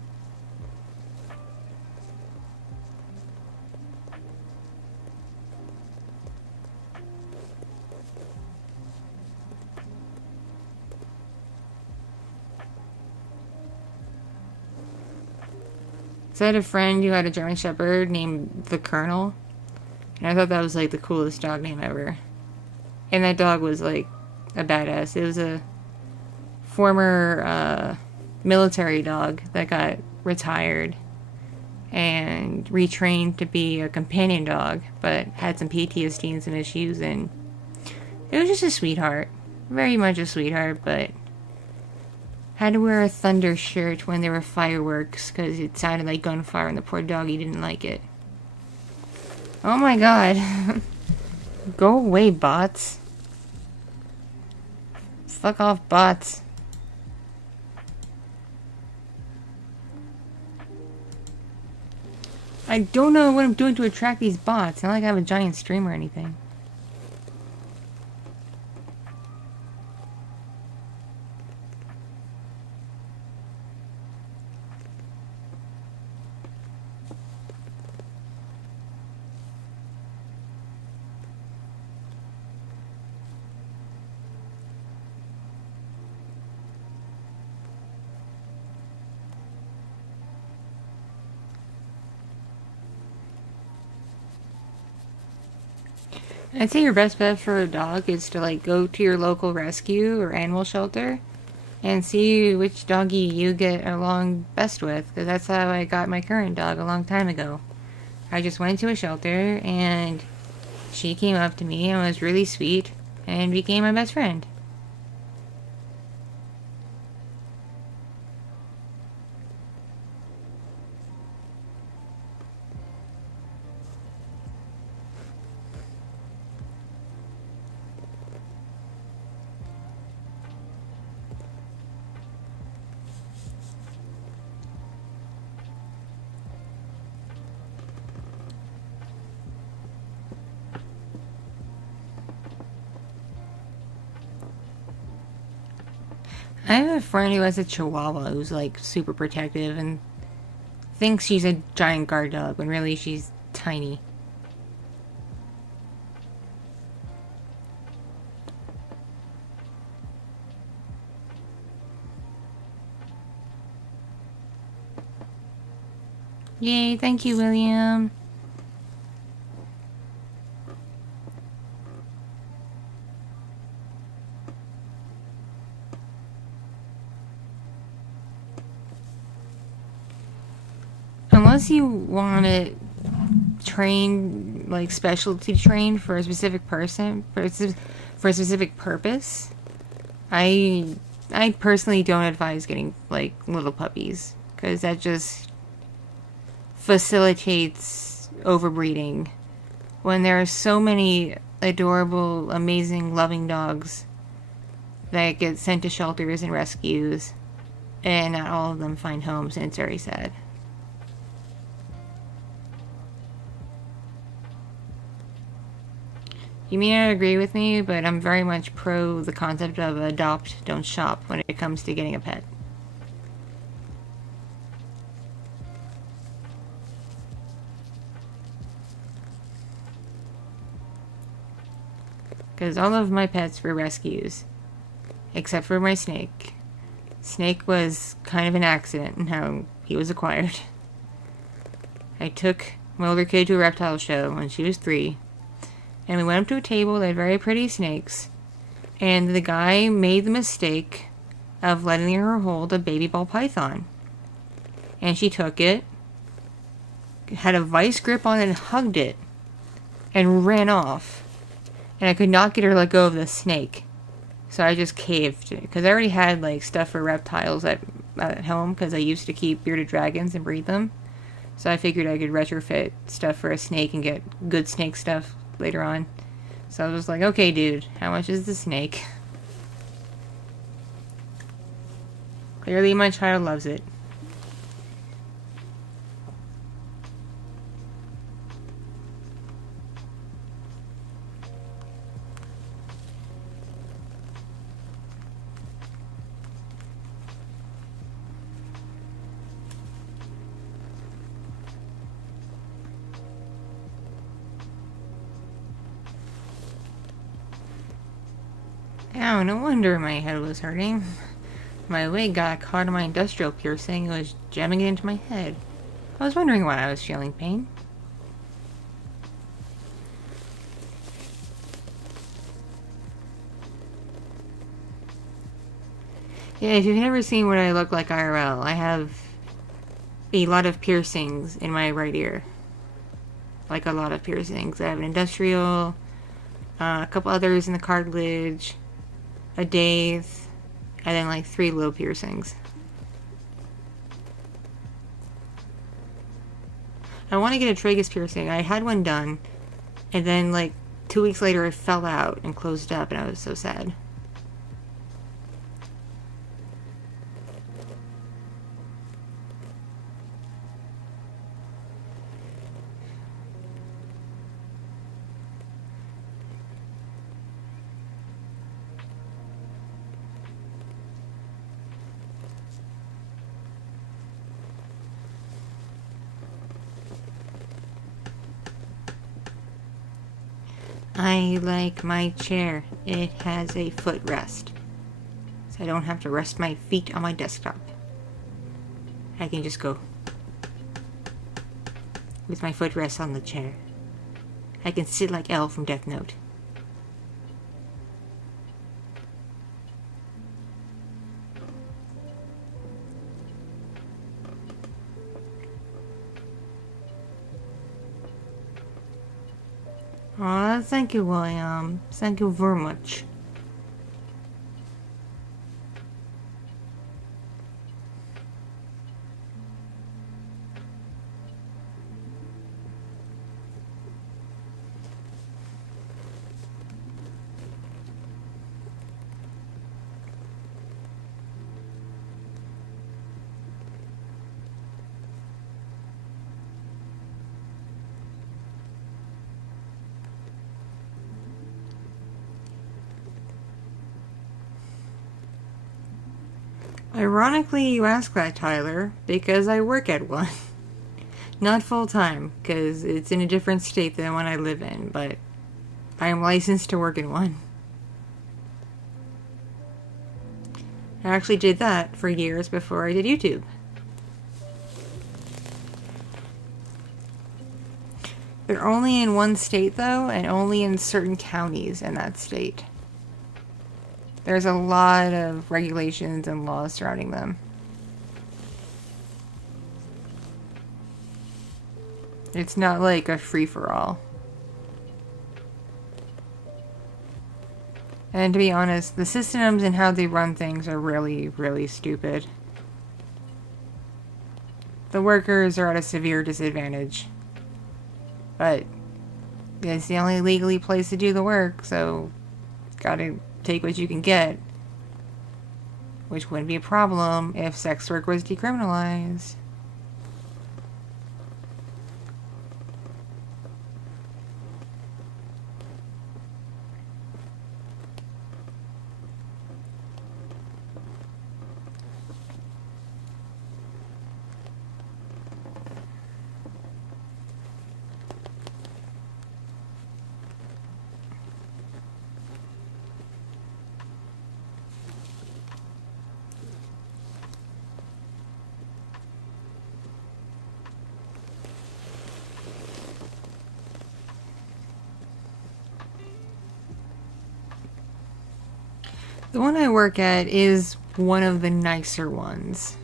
So I had a friend who had a German Shepherd named the Colonel, and I thought that was like the coolest dog name ever. And that dog was like a badass. It was a former military dog that got retired and retrained to be a companion dog, but had some PTSD and some issues, and it was just a sweetheart. Very much a sweetheart, but had to wear a thunder shirt when there were fireworks because it sounded like gunfire and the poor doggy didn't like it. Oh my god. Go away, bots. Fuck off, bots. I don't know what I'm doing to attract these bots. Not like I have a giant stream or anything. I'd say your best bet for a dog is to like go to your local rescue or animal shelter and see which doggy you get along best with, because that's how I got my current dog a long time ago. I just went to a shelter and she came up to me and was really sweet and became my best friend. I have a friend who has a Chihuahua who's like super protective and thinks she's a giant guard dog when really she's tiny. Yay, thank you, William. Unless you want to train, like specialty train for a specific person, for a specific purpose, I personally don't advise getting like little puppies, because that just facilitates overbreeding when there are so many adorable, amazing, loving dogs that get sent to shelters and rescues, and not all of them find homes, and it's very sad. You may not agree with me, but I'm very much pro the concept of adopt, don't shop when it comes to getting a pet. Because all of my pets were rescues, except for my snake. Snake was kind of an accident in how he was acquired. I took my older kid to a reptile show when she was 3, and we went up to a table that had very pretty snakes, and the guy made the mistake of letting her hold a baby ball python. And she took it, had a vice grip on it and hugged it and ran off. And I could not get her to let go of the snake. So I just caved. Because I already had like stuff for reptiles at home. Because I used to keep bearded dragons and breed them. So I figured I could retrofit stuff for a snake and get good snake stuff later on. So I was like, okay dude, how much is the snake? Clearly my child loves it. Ow, no wonder my head was hurting. My wig got caught in my industrial piercing and was jamming it into my head. I was wondering why I was feeling pain. Yeah, if you've never seen what I look like IRL, I have a lot of piercings in my right ear. Like a lot of piercings. I have an industrial, a couple others in the cartilage, a date, and then like 3 low piercings. I want to get a tragus piercing. I had one done, and then like 2 weeks later it fell out and closed up, and I was so sad. I like my chair. It has a footrest, so I don't have to rest my feet on my desktop. I can just go with my footrest on the chair. I can sit like Elle from Death Note. Aw, thank you, William. Thank you very much. Ironically, you ask that, Tyler, because I work at one. Not full-time, because it's in a different state than the one I live in, but I am licensed to work in one. I actually did that for years before I did YouTube. They're only in one state, though, and only in certain counties in that state. There's a lot of regulations and laws surrounding them. It's not like a free-for-all. And to be honest, the systems and how they run things are really, really stupid. The workers are at a severe disadvantage. But it's the only legally place to do the work, so gotta take what you can get. Which wouldn't be a problem if sex work was decriminalized. The one I work at is one of the nicer ones.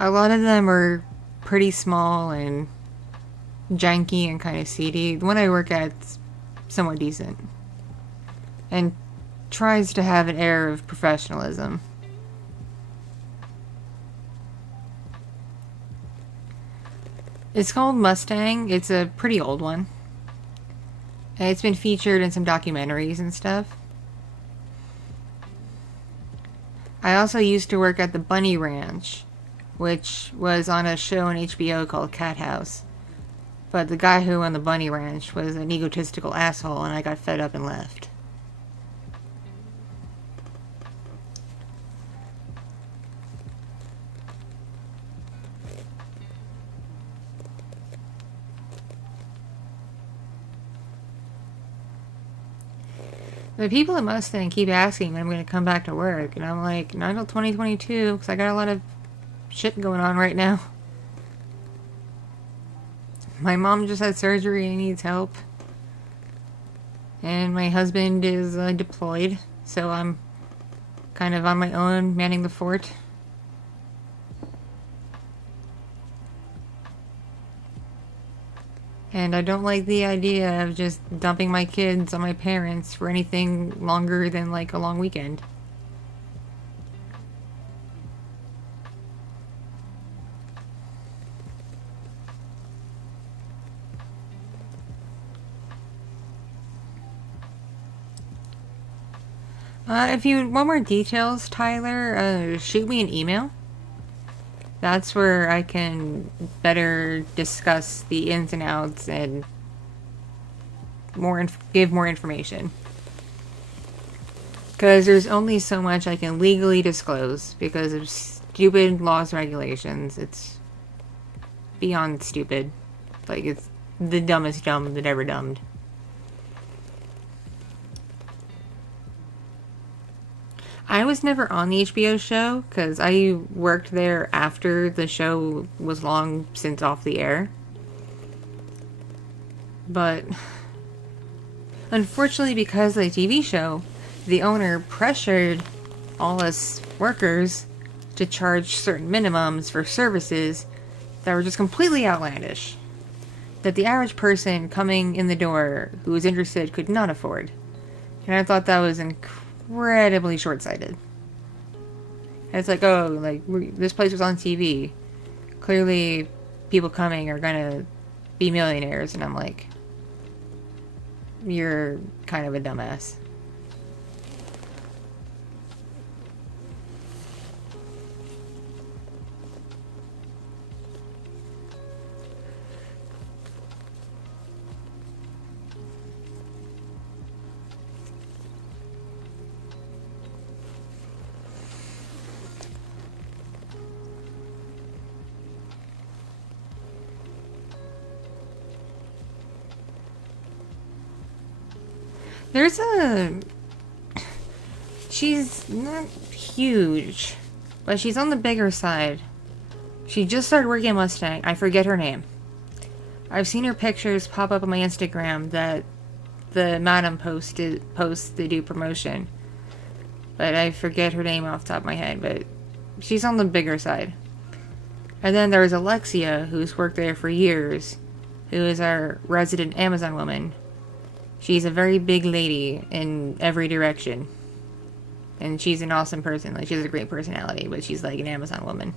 A lot of them are pretty small and janky and kind of seedy. The one I work at's somewhat decent. And tries to have an air of professionalism. It's called Mustang. It's a pretty old one. And it's been featured in some documentaries and stuff. I also used to work at the Bunny Ranch, which was on a show on HBO called Cat House. But the guy who owned the Bunny Ranch was an egotistical asshole, and I got fed up and left. The people at Mustang keep asking when I'm going to come back to work, and I'm like, not until 2022, because I got a lot of shit going on right now. My mom just had surgery and needs help. And my husband is deployed, so I'm kind of on my own, manning the fort. And I don't like the idea of just dumping my kids on my parents for anything longer than like a long weekend. If you want more details, Tyler, shoot me an email. That's where I can better discuss the ins and outs and give more information. Because there's only so much I can legally disclose because of stupid laws and regulations. It's beyond stupid. Like, it's the dumbest dumb that ever dumbed. I was never on the HBO show because I worked there after the show was long since off the air. But unfortunately, because of the TV show, the owner pressured all us workers to charge certain minimums for services that were just completely outlandish, that the average person coming in the door who was interested could not afford. And I thought that was incredibly short-sighted. And it's like, oh, like, this place was on TV. Clearly, people coming are gonna be millionaires. And I'm like, you're kind of a dumbass. She's not huge, but she's on the bigger side. She just started working at Mustang. I forget her name. I've seen her pictures pop up on my Instagram that the madam posts to do promotion. But I forget her name off the top of my head, but she's on the bigger side. And then there's Alexia, who's worked there for years, who is our resident Amazon woman. She's a very big lady in every direction. And she's an awesome person. Like, she has a great personality, but she's like an Amazon woman.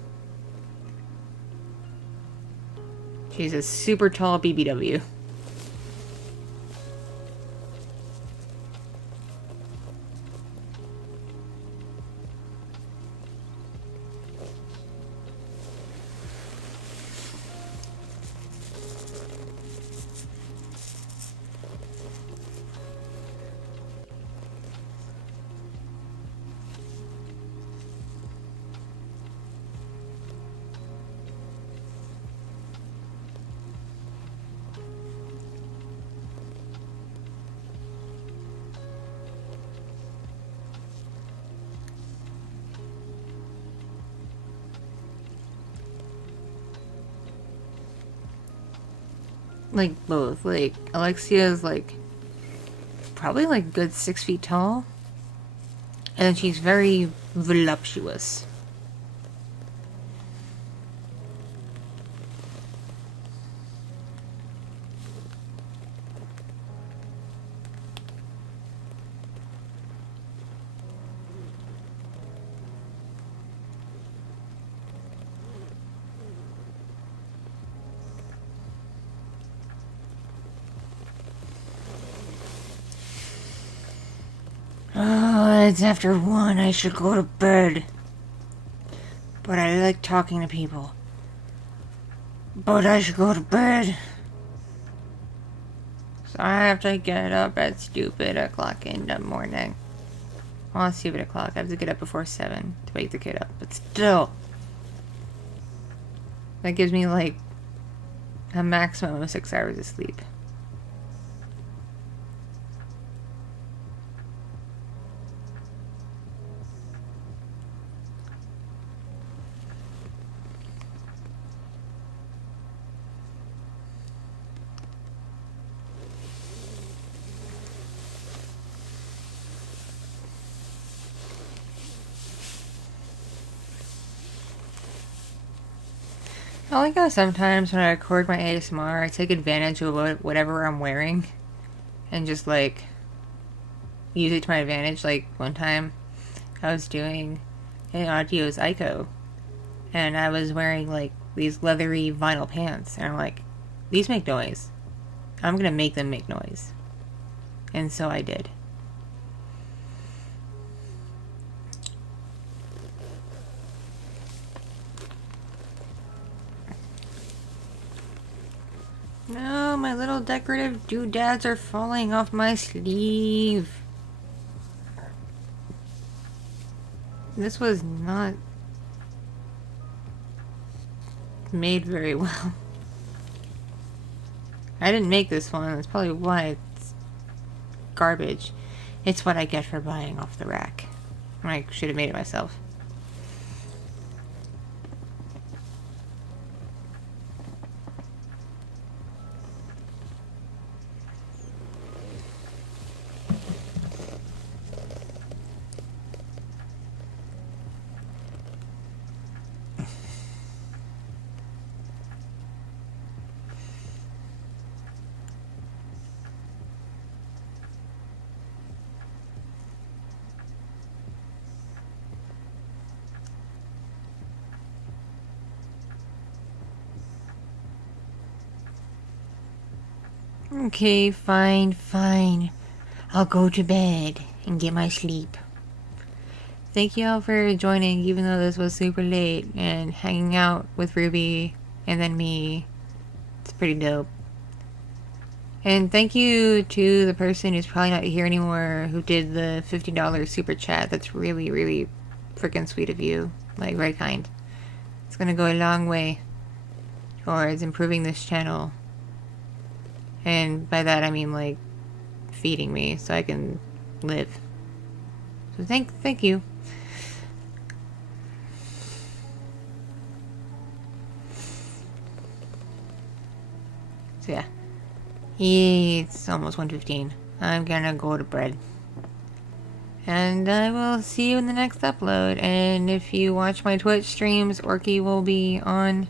She's a super tall BBW. Like, both. Like, Alexia is, like, probably, like, good 6 feet tall. And she's very voluptuous. It's after 1. I should go to bed. But I like talking to people. But I should go to bed. So I have to get up at stupid o'clock in the morning. Well, stupid o'clock. I have to get up before 7 to wake the kid up. But still. That gives me like a maximum of 6 hours of sleep. I like how sometimes when I record my ASMR, I take advantage of whatever I'm wearing and just like use it to my advantage. Like one time I was doing an Audio's Ico and I was wearing like these leathery vinyl pants and I'm like, these make noise. I'm gonna make them make noise. And so I did. No, my little decorative doodads are falling off my sleeve. This was not made very well. I didn't make this one. That's probably why it's garbage. It's what I get for buying off the rack. I should have made it myself. Okay, fine. I'll go to bed and get my sleep. Thank you all for joining, even though this was super late, and hanging out with Ruby and then me. It's pretty dope. And thank you to the person who's probably not here anymore who did the $50 super chat. That's really, really freaking sweet of you. Like, very kind. It's gonna go a long way towards improving this channel. And by that I mean like feeding me so I can live. So thank you. So yeah. It's almost 1:15. I'm gonna go to bed. And I will see you in the next upload. And if you watch my Twitch streams, Orky will be on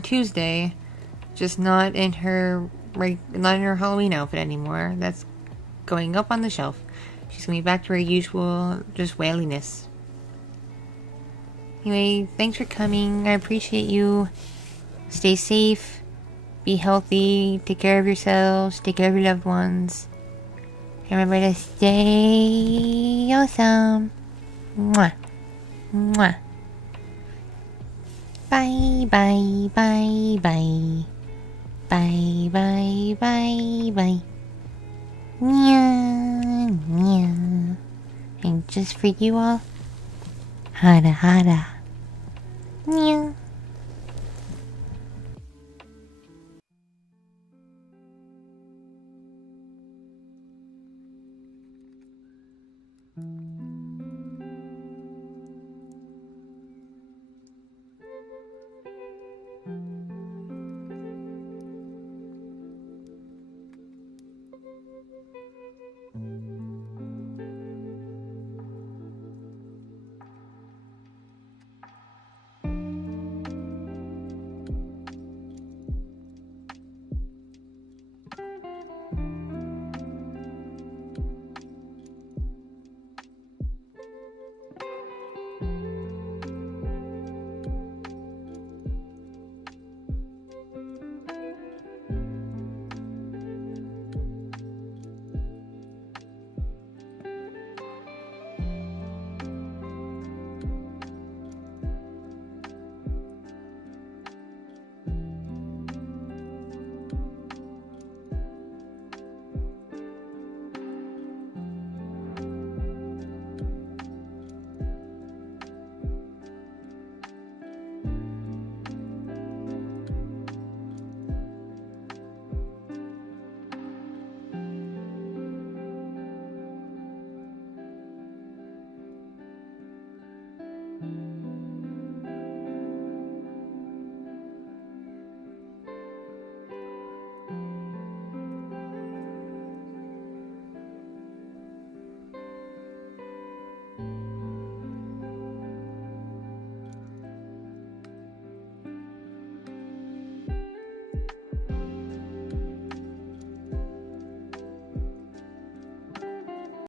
Tuesday. Just not in her Halloween outfit anymore. That's going up on the shelf. She's gonna be back to her usual just wailiness. Anyway, thanks for coming. I appreciate you. Stay safe. Be healthy. Take care of yourselves. Take care of your loved ones. Remember to stay awesome. Mwah. Mwah. Bye. Bye. Meow. And just for you all, hada. Meow.